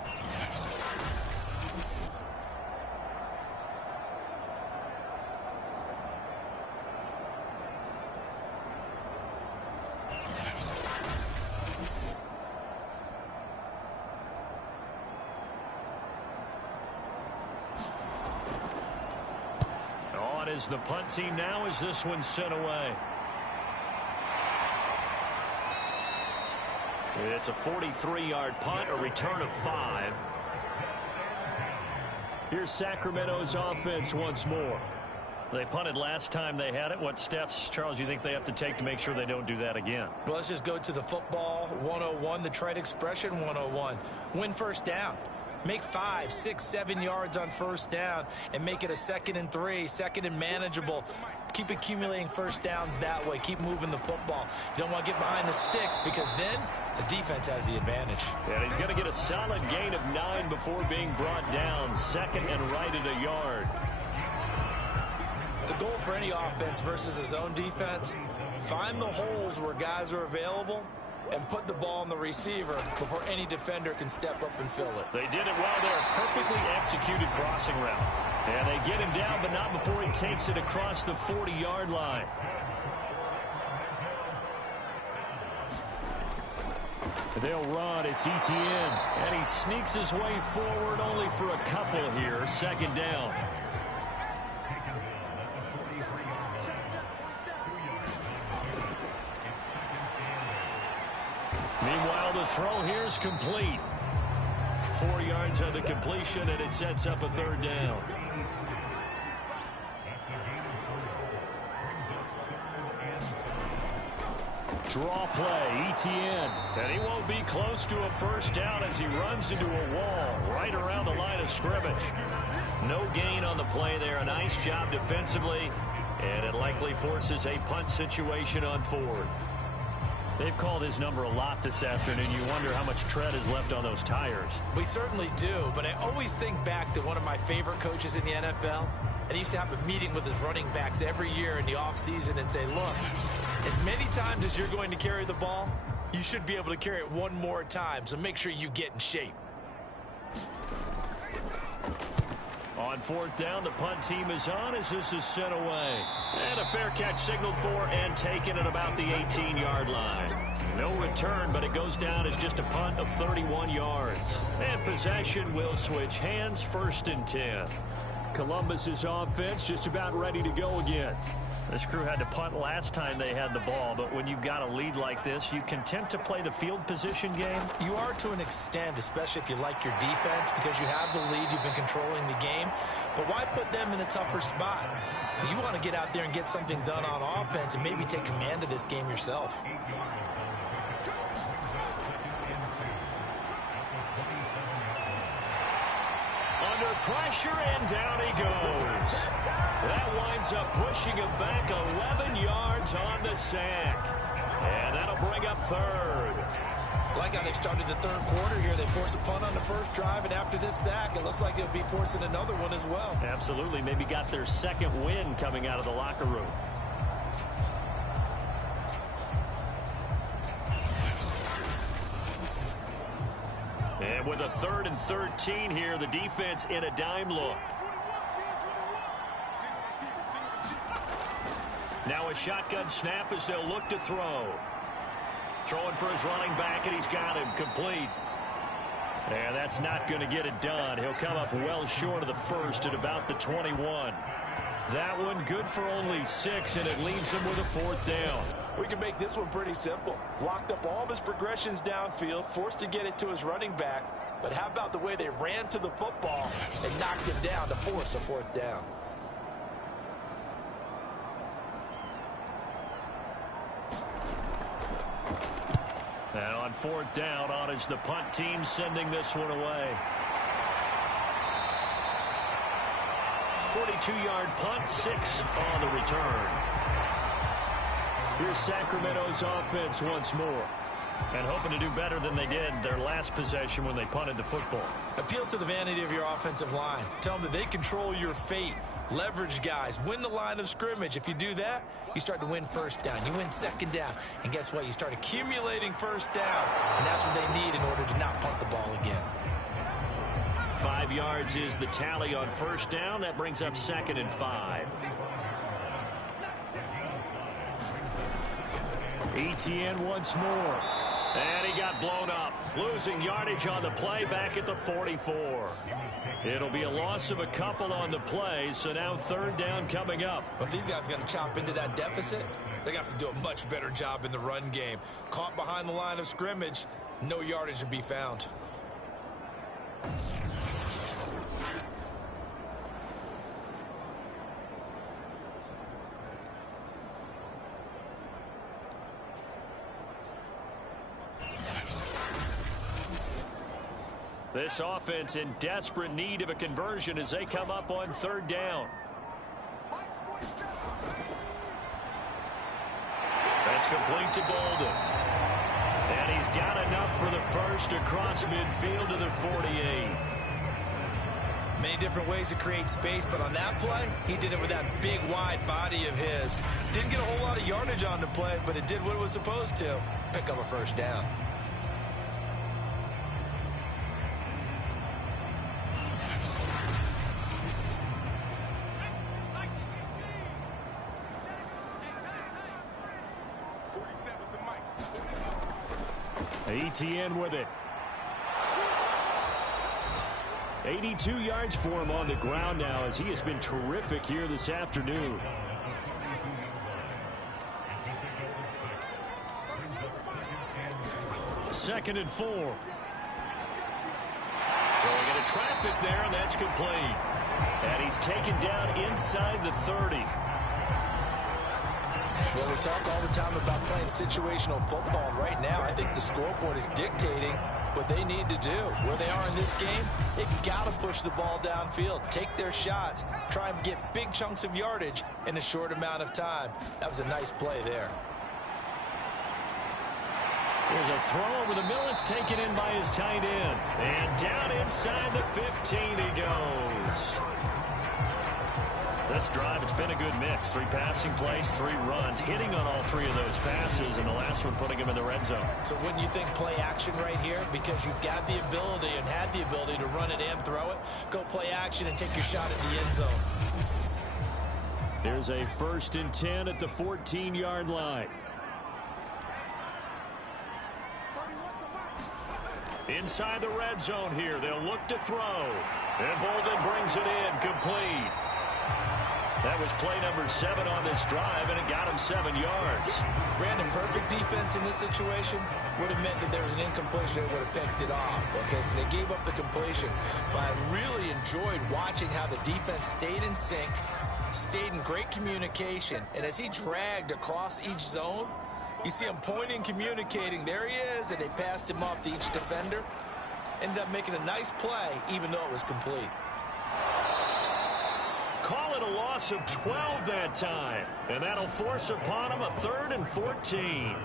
Is the punt team now as this one's sent away. It's a 43-yard punt, a return of 5. Here's Sacramento's offense once more. They punted last time they had it. What steps, Charles, you think they have to take to make sure they don't do that again? Well, let's just go to the football 101, the trite expression 101. Win first down. Make 5, 6, 7 yards on first down and make it a 2nd and 3, 2nd and manageable. Keep accumulating first downs that way. Keep moving the football. You don't want to get behind the sticks because then the defense has the advantage. And he's going to get a solid gain of 9 before being brought down. 2nd and right at a yard. The goal for any offense versus his own defense, find the holes where guys are available and put the ball on the receiver before any defender can step up and fill it. They did it well there. Perfectly executed crossing route. And they get him down, but not before he takes it across the 40-yard line. They'll run. It's Etienne. And he sneaks his way forward only for a couple here. Second down. Meanwhile, the throw here is complete. 4 yards on the completion, and it sets up a third down. Draw play, Etienne. And he won't be close to a first down as he runs into a wall right around the line of scrimmage. No gain on the play there. A nice job defensively, and it likely forces a punt situation on fourth. They've called his number a lot this afternoon. You wonder how much tread is left on those tires. We certainly do, but I always think back to one of my favorite coaches in the NFL. And he used to have a meeting with his running backs every year in the offseason and say, look, as many times as you're going to carry the ball, you should be able to carry it one more time, so make sure you get in shape. On fourth down, the punt team is on as this is sent away. And a fair catch signaled for and taken at about the 18-yard line. No return, but it goes down as just a punt of 31 yards. And possession will switch hands, 1st and 10. Columbus's offense just about ready to go again. This crew had to punt last time they had the ball, but when you've got a lead like this, you content to play the field position game? You are to an extent, especially if you like your defense, because you have the lead, you've been controlling the game. But why put them in a tougher spot? You want to get out there and get something done on offense and maybe take command of this game yourself. Under pressure, and down he goes. That winds up pushing him back 11 yards on the sack. And that'll bring up third. Like how they've started the third quarter here. They force a punt on the first drive, and after this sack, it looks like they'll be forcing another one as well. Absolutely. Maybe got their second win coming out of the locker room. And with a 3rd and 13 here, the defense in a dime look. Now a shotgun snap as they'll look to throw. Throwing for his running back, and he's got him complete. And that's not going to get it done. He'll come up well short of the first at about the 21. That one good for only 6, and it leaves him with a 4th down. We can make this one pretty simple. Locked up all of his progressions downfield, forced to get it to his running back. But how about the way they ran to the football and knocked him down to force a 4th down? And on 4th down, on is the punt team sending this one away. 42-yard punt, 6 on the return. Here's Sacramento's offense once more. And hoping to do better than they did their last possession when they punted the football. Appeal to the vanity of your offensive line. Tell them that they control your fate. Leverage guys. Win the line of scrimmage. If you do that, you start to win first down. You win second down. And guess what? You start accumulating first downs. And that's what they need in order to not punt the ball again. 5 yards is the tally on first down. That brings up 2nd and 5. Etienne once more. And he got blown up. Losing yardage on the play back at the 44. It'll be a loss of a couple on the play, so now 3rd down coming up. But these guys are going to chop into that deficit. They're going to have to do a much better job in the run game. Caught behind the line of scrimmage, no yardage to be found. This offense in desperate need of a conversion as they come up on 3rd down. That's complete to Bolden. And he's got enough for the first across midfield to the 48. Many different ways to create space, but on that play, he did it with that big, wide body of his. Didn't get a whole lot of yardage on the play, but it did what it was supposed to. Pick up a first down. ETN with it. 82 yards for him on the ground now as he has been terrific here this afternoon. Second and 4. So we get a traffic there, and that's complete. And he's taken down inside the 30. Well, we talk all the time about playing situational football. Right now, I think the scoreboard is dictating what they need to do. Where they are in this game, they've got to push the ball downfield, take their shots, try and get big chunks of yardage in a short amount of time. That was a nice play there. There's a throw over the middle. It's taken in by his tight end. And down inside the 15 he goes. This drive, it's been a good mix. 3 passing plays, 3 runs, hitting on all 3 of those passes, and the last one putting him in the red zone. So wouldn't you think play action right here? Because you've got the ability and had the ability to run it and throw it. Go play action and take your shot at the end zone. There's a 1st and 10 at the 14-yard line. Inside the red zone here. They'll look to throw. And Bolden brings it in, complete. That was play number 7 on this drive, and it got him 7 yards. Brandon, perfect defense in this situation would have meant that there was an incompletion that would have picked it off. Okay, so they gave up the completion. But I really enjoyed watching how the defense stayed in sync, stayed in great communication. And as he dragged across each zone, you see him pointing, communicating. There he is, and they passed him off to each defender. Ended up making a nice play, even though it was complete. Call it a loss of 12 that time. And that'll force upon him a 3rd and 14.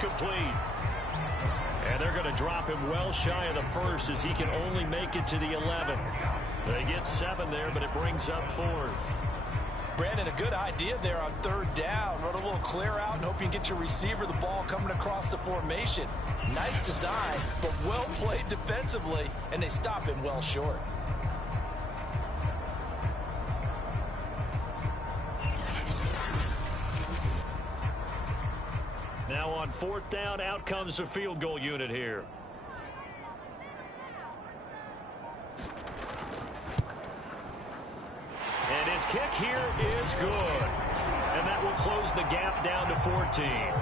Complete. And they're going to drop him well shy of the 1st as he can only make it to the 11. They get 7 there, but it brings up 4th. Brandon, a good idea there on 3rd down. Run a little clear out and hope you can get your receiver the ball coming across the formation. Nice design, but well played defensively, and they stop him well short. Now on 4th down, out comes the field goal unit here. And his kick here is good. And that will close the gap down to 14.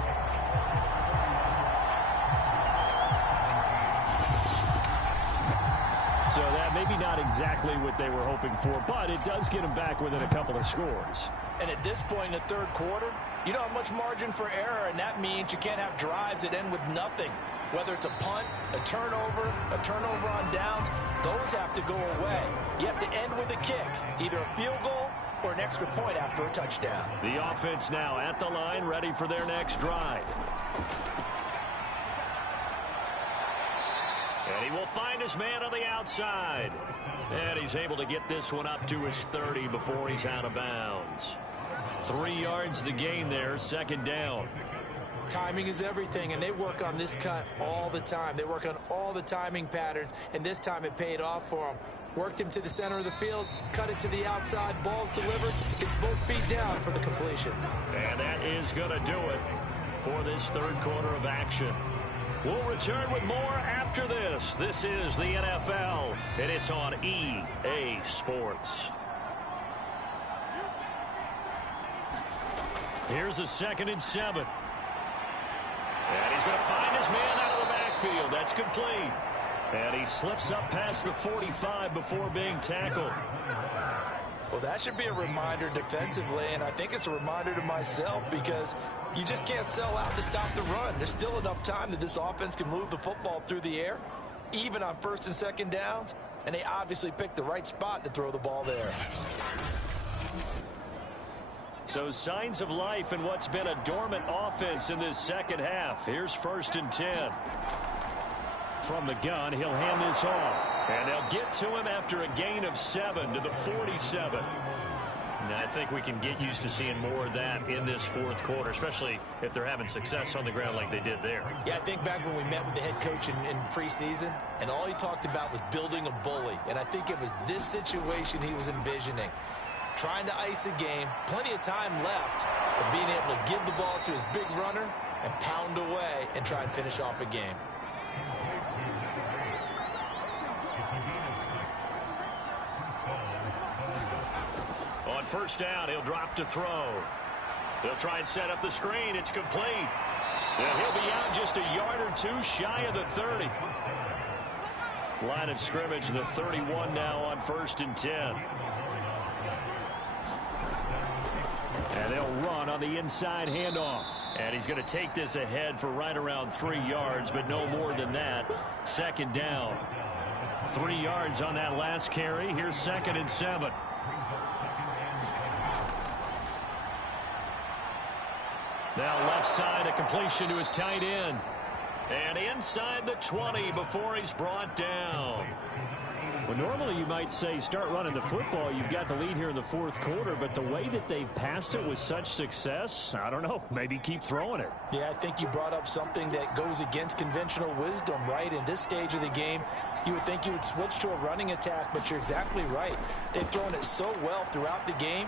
So that maybe not exactly what they were hoping for, but it does get them back within a couple of scores. And at this point in the 3rd quarter, you don't have much margin for error, and that means you can't have drives that end with nothing. Whether it's a punt, a turnover on downs, those have to go away. You have to end with a kick, either a field goal or an extra point after a touchdown. The offense now at the line, ready for their next drive. And he will find his man on the outside. And he's able to get this one up to his 30 before he's out of bounds. 3 yards the gain there, 2nd down. Timing is everything, and they work on this cut all the time. They work on all the timing patterns, and this time it paid off for them. Worked him to the center of the field, cut it to the outside, ball's delivered. It's both feet down for the completion. And that is going to do it for this 3rd quarter of action. We'll return with more after this. This is the NFL, and it's on EA Sports. Here's a 2nd and 7. And he's going to find his man out of the backfield. That's complete. And he slips up past the 45 before being tackled. Well, that should be a reminder defensively, and I think it's a reminder to myself because you just can't sell out to stop the run. There's still enough time that this offense can move the football through the air, even on first and second downs, and they obviously picked the right spot to throw the ball there. So signs of life in what's been a dormant offense in this second half. Here's 1st and 10. From the gun, he'll hand this off. And they'll get to him after a gain of 7 to the 47. And I think we can get used to seeing more of that in this fourth quarter, especially if they're having success on the ground like they did there. Yeah, I think back when we met with the head coach in preseason, and all he talked about was building a bully. And I think it was this situation he was envisioning. Trying to ice a game, plenty of time left, but being able to give the ball to his big runner and pound away and try and finish off a game. On first down, he'll drop to throw. They'll try and set up the screen. It's complete. And he'll be out just a yard or two shy of the 30. Line of scrimmage, the 31 now on 1st and 10. And they'll run on the inside handoff. And he's going to take this ahead for right around 3 yards, but no more than that. 2nd down. 3 yards on that last carry. Here's 2nd and 7. Now left side, a completion to his tight end. And inside the 20 before he's brought down. Well, normally you might say start running the football. You've got the lead here in the fourth quarter, but the way that they've passed it with such success, I don't know, maybe keep throwing it. Yeah, I think you brought up something that goes against conventional wisdom, right? In this stage of the game, you would think you would switch to a running attack, but you're exactly right. They've thrown it so well throughout the game,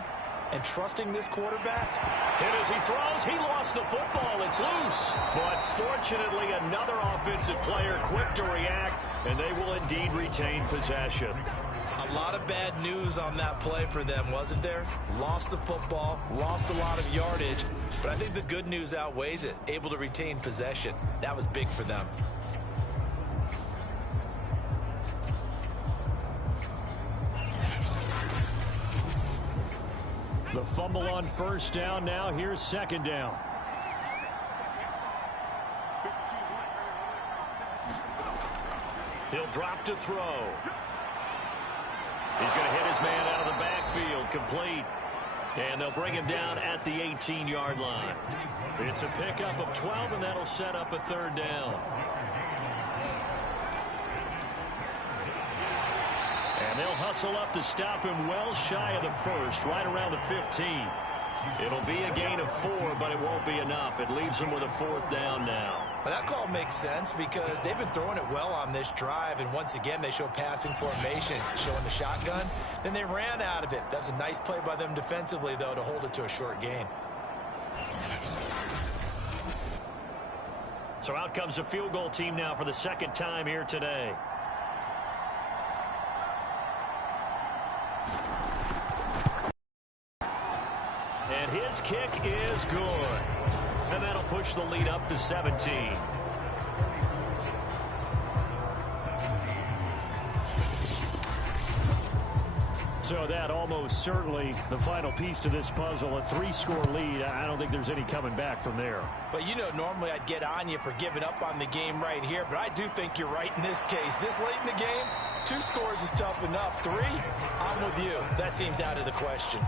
and trusting this quarterback. Hit as he throws. He lost the football. It's loose. But fortunately, another offensive player quick to react, and they will indeed retain possession. A lot of bad news on that play for them, wasn't there? Lost the football, lost a lot of yardage, but I think the good news outweighs it. Able to retain possession. That was big for them. The fumble on first down. Now here's 2nd down. He'll drop to throw. He's going to hit his man out of the backfield. Complete. And they'll bring him down at the 18-yard line. It's a pickup of 12, and that'll set up a 3rd down. And they'll hustle up to stop him well shy of the 1st, right around the 15. It'll be a gain of 4, but it won't be enough. It leaves them with a 4th down now. Well, that call makes sense because they've been throwing it well on this drive, and once again they show passing formation, showing the shotgun. Then they ran out of it. That's a nice play by them defensively, though, to hold it to a short gain. So out comes the field goal team now for the 2nd time here today. And his kick is good. And that'll push the lead up to 17. So that almost certainly the final piece to this puzzle, a 3-score lead. I don't think there's any coming back from there. But, you know, normally I'd get on you for giving up on the game right here, but I do think you're right in this case. This late in the game, 2 scores is tough enough. 3, I'm with you. That seems out of the question.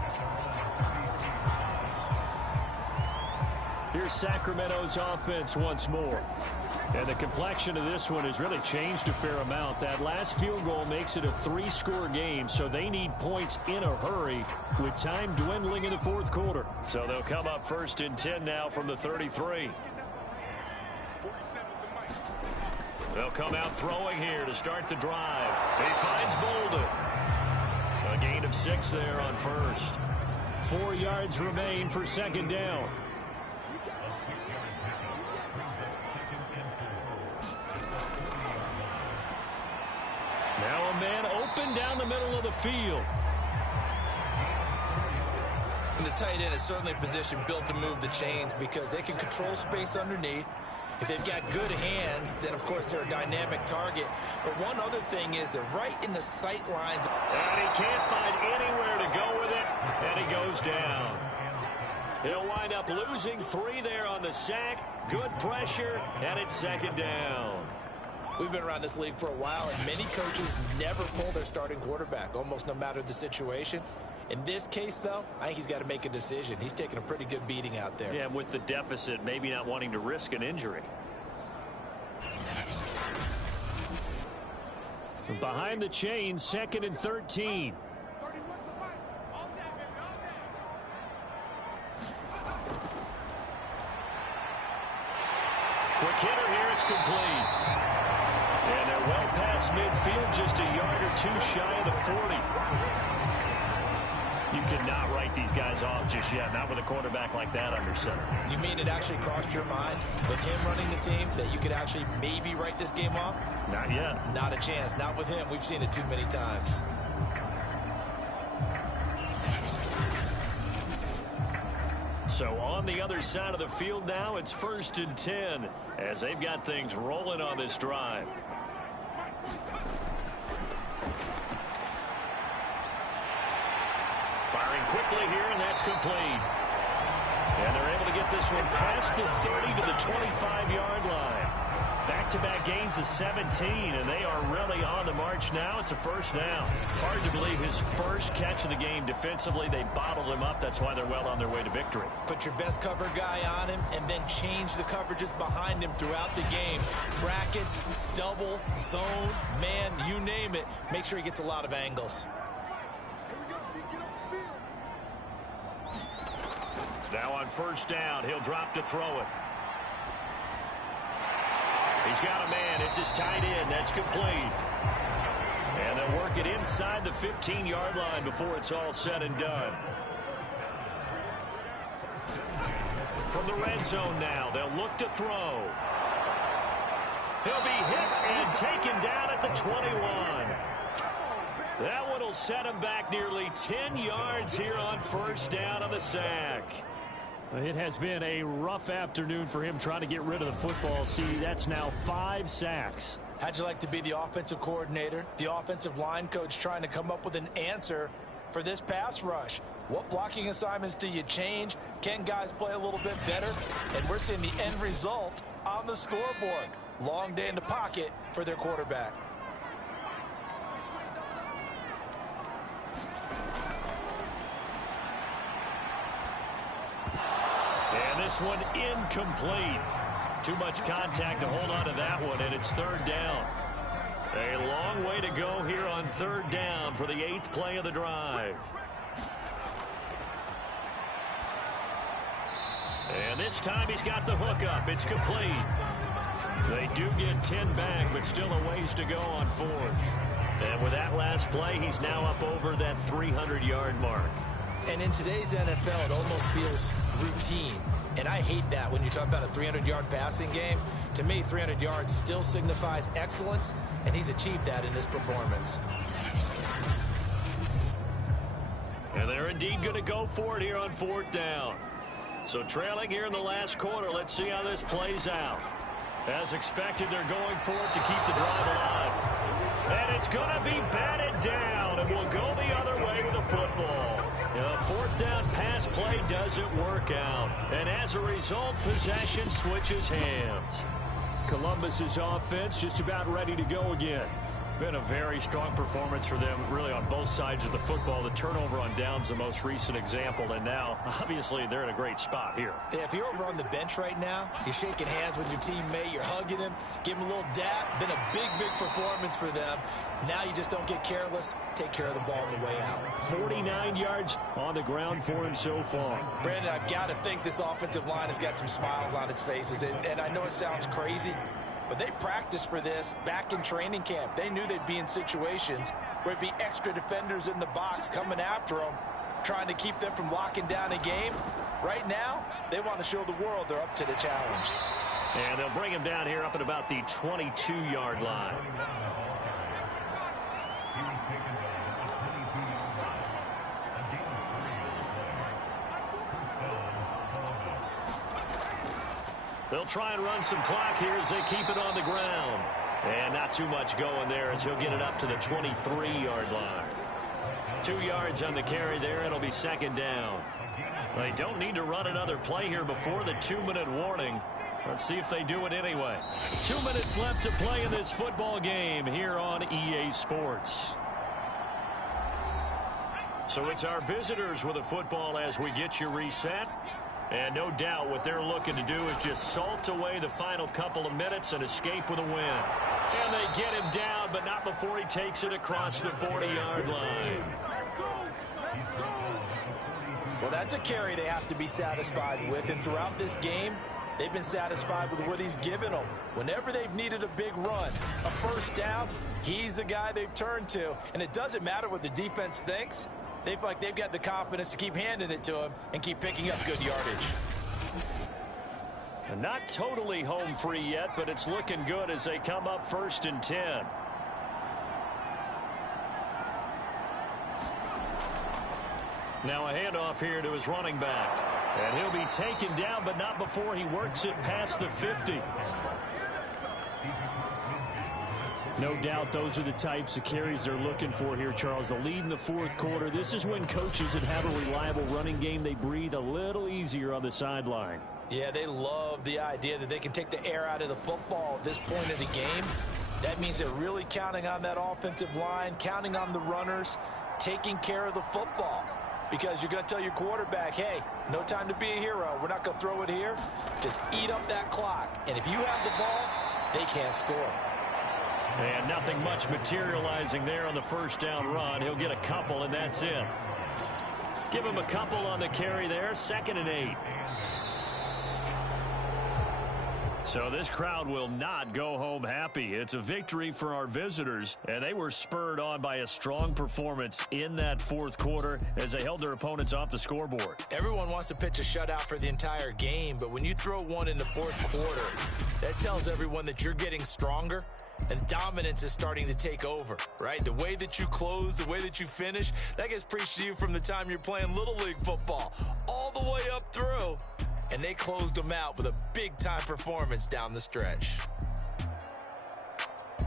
Here's Sacramento's offense once more. And the complexion of this one has really changed a fair amount. That last field goal makes it a 3-score game, so they need points in a hurry with time dwindling in the fourth quarter. So they'll come up 1st and 10 now from the 33. They'll come out throwing here to start the drive. He finds Bolden. A gain of 6 there on 1st. 4 yards remain for 2nd down. Now a man open down the middle of the field. And the tight end is certainly a position built to move the chains because they can control space underneath. If they've got good hands, then, of course, they're a dynamic target. But one other thing is that right in the sight lines. And he can't find anywhere to go with it, and he goes down. He'll wind up losing 3 there on the sack. Good pressure, and it's second down. We've been around this league for a while, and many coaches never pull their starting quarterback, almost no matter the situation. In this case, though, I think he's got to make a decision. He's taking a pretty good beating out there. Yeah, with the deficit, maybe not wanting to risk an injury. Behind the chain, 2nd and 13. Quick hitter here, it's complete. And they're well past midfield, just a yard or 2 shy of the 40. You cannot write these guys off just yet, not with a quarterback like that under center. You mean it actually crossed your mind with him running the team that you could actually maybe write this game off? Not yet. Not a chance. Not with him. We've seen it too many times. So on the other side of the field now, it's 1st and 10 as they've got things rolling on this drive. Firing quickly here, and that's complete. And they're able to get this one past the 30 to the 25-yard line. Back-to-back gains of 17, and they are really on the march now. It's a first down. Hard to believe his first catch of the game defensively. They bottled him up. That's why they're well on their way to victory. Put your best cover guy on him and then change the coverages behind him throughout the game. Brackets, double, zone, man, you name it. Make sure he gets a lot of angles. Now on first down, he'll drop to throw it. He's got a man. It's his tight end. That's complete. And they'll work it inside the 15-yard line before it's all said and done. From the red zone now, they'll look to throw. He'll be hit and taken down at the 21. That one will set him back nearly 10 yards here on first down on the sack. It has been a rough afternoon for him trying to get rid of the football. See, that's now 5 sacks. How'd you like to be the offensive coordinator, the offensive line coach trying to come up with an answer for this pass rush? What blocking assignments do you change? Can guys play a little bit better? And we're seeing the end result on the scoreboard. Long day in the pocket for their quarterback. And this one incomplete. Too much contact to hold on to that one, and it's third down. A long way to go here on third down for the 8th play of the drive. And this time he's got the hook up. It's complete. They do get 10 back, but still a ways to go on 4th. And with that last play, he's now up over that 300-yard mark. And in today's NFL, it almost feels routine. And I hate that when you talk about a 300-yard passing game. To me, 300 yards still signifies excellence, and he's achieved that in this performance. And they're indeed going to go for it here on 4th down. So trailing here in the last quarter, let's see how this plays out. As expected, they're going for it to keep the drive alive. And it's going to be batted down, and will go the other way with the football. The 4th down pass play doesn't work out. And as a result, possession switches hands. Columbus's offense just about ready to go again. Been a very strong performance for them, really, on both sides of the football. The turnover on downs, the most recent example, and now, obviously, they're in a great spot here. If you're over on the bench right now, you're shaking hands with your teammate, you're hugging him, give him a little dap. Been a big, big performance for them. Now you just don't get careless. Take care of the ball on the way out. 49 yards on the ground for him so far. Brandon, I've got to think this offensive line has got some smiles on its faces, and I know it sounds crazy, but they practiced for this back in training camp. They knew they'd be in situations where it'd be extra defenders in the box coming after them, trying to keep them from locking down a game. Right now, they want to show the world they're up to the challenge. And they'll bring him down here up at about the 22-yard line. They'll try and run some clock here as they keep it on the ground. And not too much going there as he'll get it up to the 23-yard line. 2 yards on the carry there. It'll be second down. They don't need to run another play here before the 2-minute warning. Let's see if they do it anyway. 2 minutes left to play in this football game here on EA Sports. So it's our visitors with a football as we get you reset. And no doubt what they're looking to do is just salt away the final couple of minutes and escape with a win. And they get him down, but not before he takes it across the 40-yard line. Well, that's a carry they have to be satisfied with. And throughout this game, they've been satisfied with what he's given them. Whenever they've needed a big run, a first down, he's the guy they've turned to. And it doesn't matter what the defense thinks. They feel like they've got the confidence to keep handing it to him and keep picking up good yardage. And not totally home free yet, but it's looking good as they come up 1st and 10. Now a handoff here to his running back. And he'll be taken down, but not before he works it past the 50. No doubt those are the types of carries they're looking for here, Charles. The lead in the fourth quarter. This is when coaches that have a reliable running game, they breathe a little easier on the sideline. Yeah, they love the idea that they can take the air out of the football at this point of the game. That means they're really counting on that offensive line, counting on the runners, taking care of the football. Because you're going to tell your quarterback, hey, no time to be a hero. We're not going to throw it here. Just eat up that clock. And if you have the ball, they can't score. And nothing much materializing there on the first down run. He'll get a couple, and that's it. Give him a couple on the carry there. 2nd and 8. So this crowd will not go home happy. It's a victory for our visitors, and they were spurred on by a strong performance in that fourth quarter as they held their opponents off the scoreboard. Everyone wants to pitch a shutout for the entire game, but when you throw one in the fourth quarter, that tells everyone that you're getting stronger. And dominance is starting to take over, right? The way that you close, the way that you finish, that gets preached to you from the time you're playing Little League football all the way up through. And they closed them out with a big-time performance down the stretch.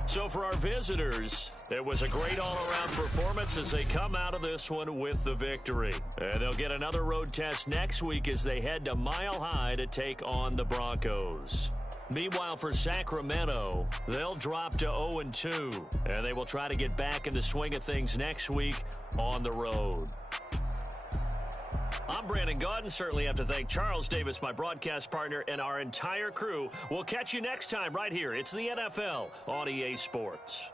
So for our visitors, it was a great all-around performance as they come out of this one with the victory. And they'll get another road test next week as they head to Mile High to take on the Broncos. Meanwhile, for Sacramento, they'll drop to 0-2, and they will try to get back in the swing of things next week on the road. I'm Brandon Gaudin. Certainly have to thank Charles Davis, my broadcast partner, and our entire crew. We'll catch you next time right here. It's the NFL on EA Sports.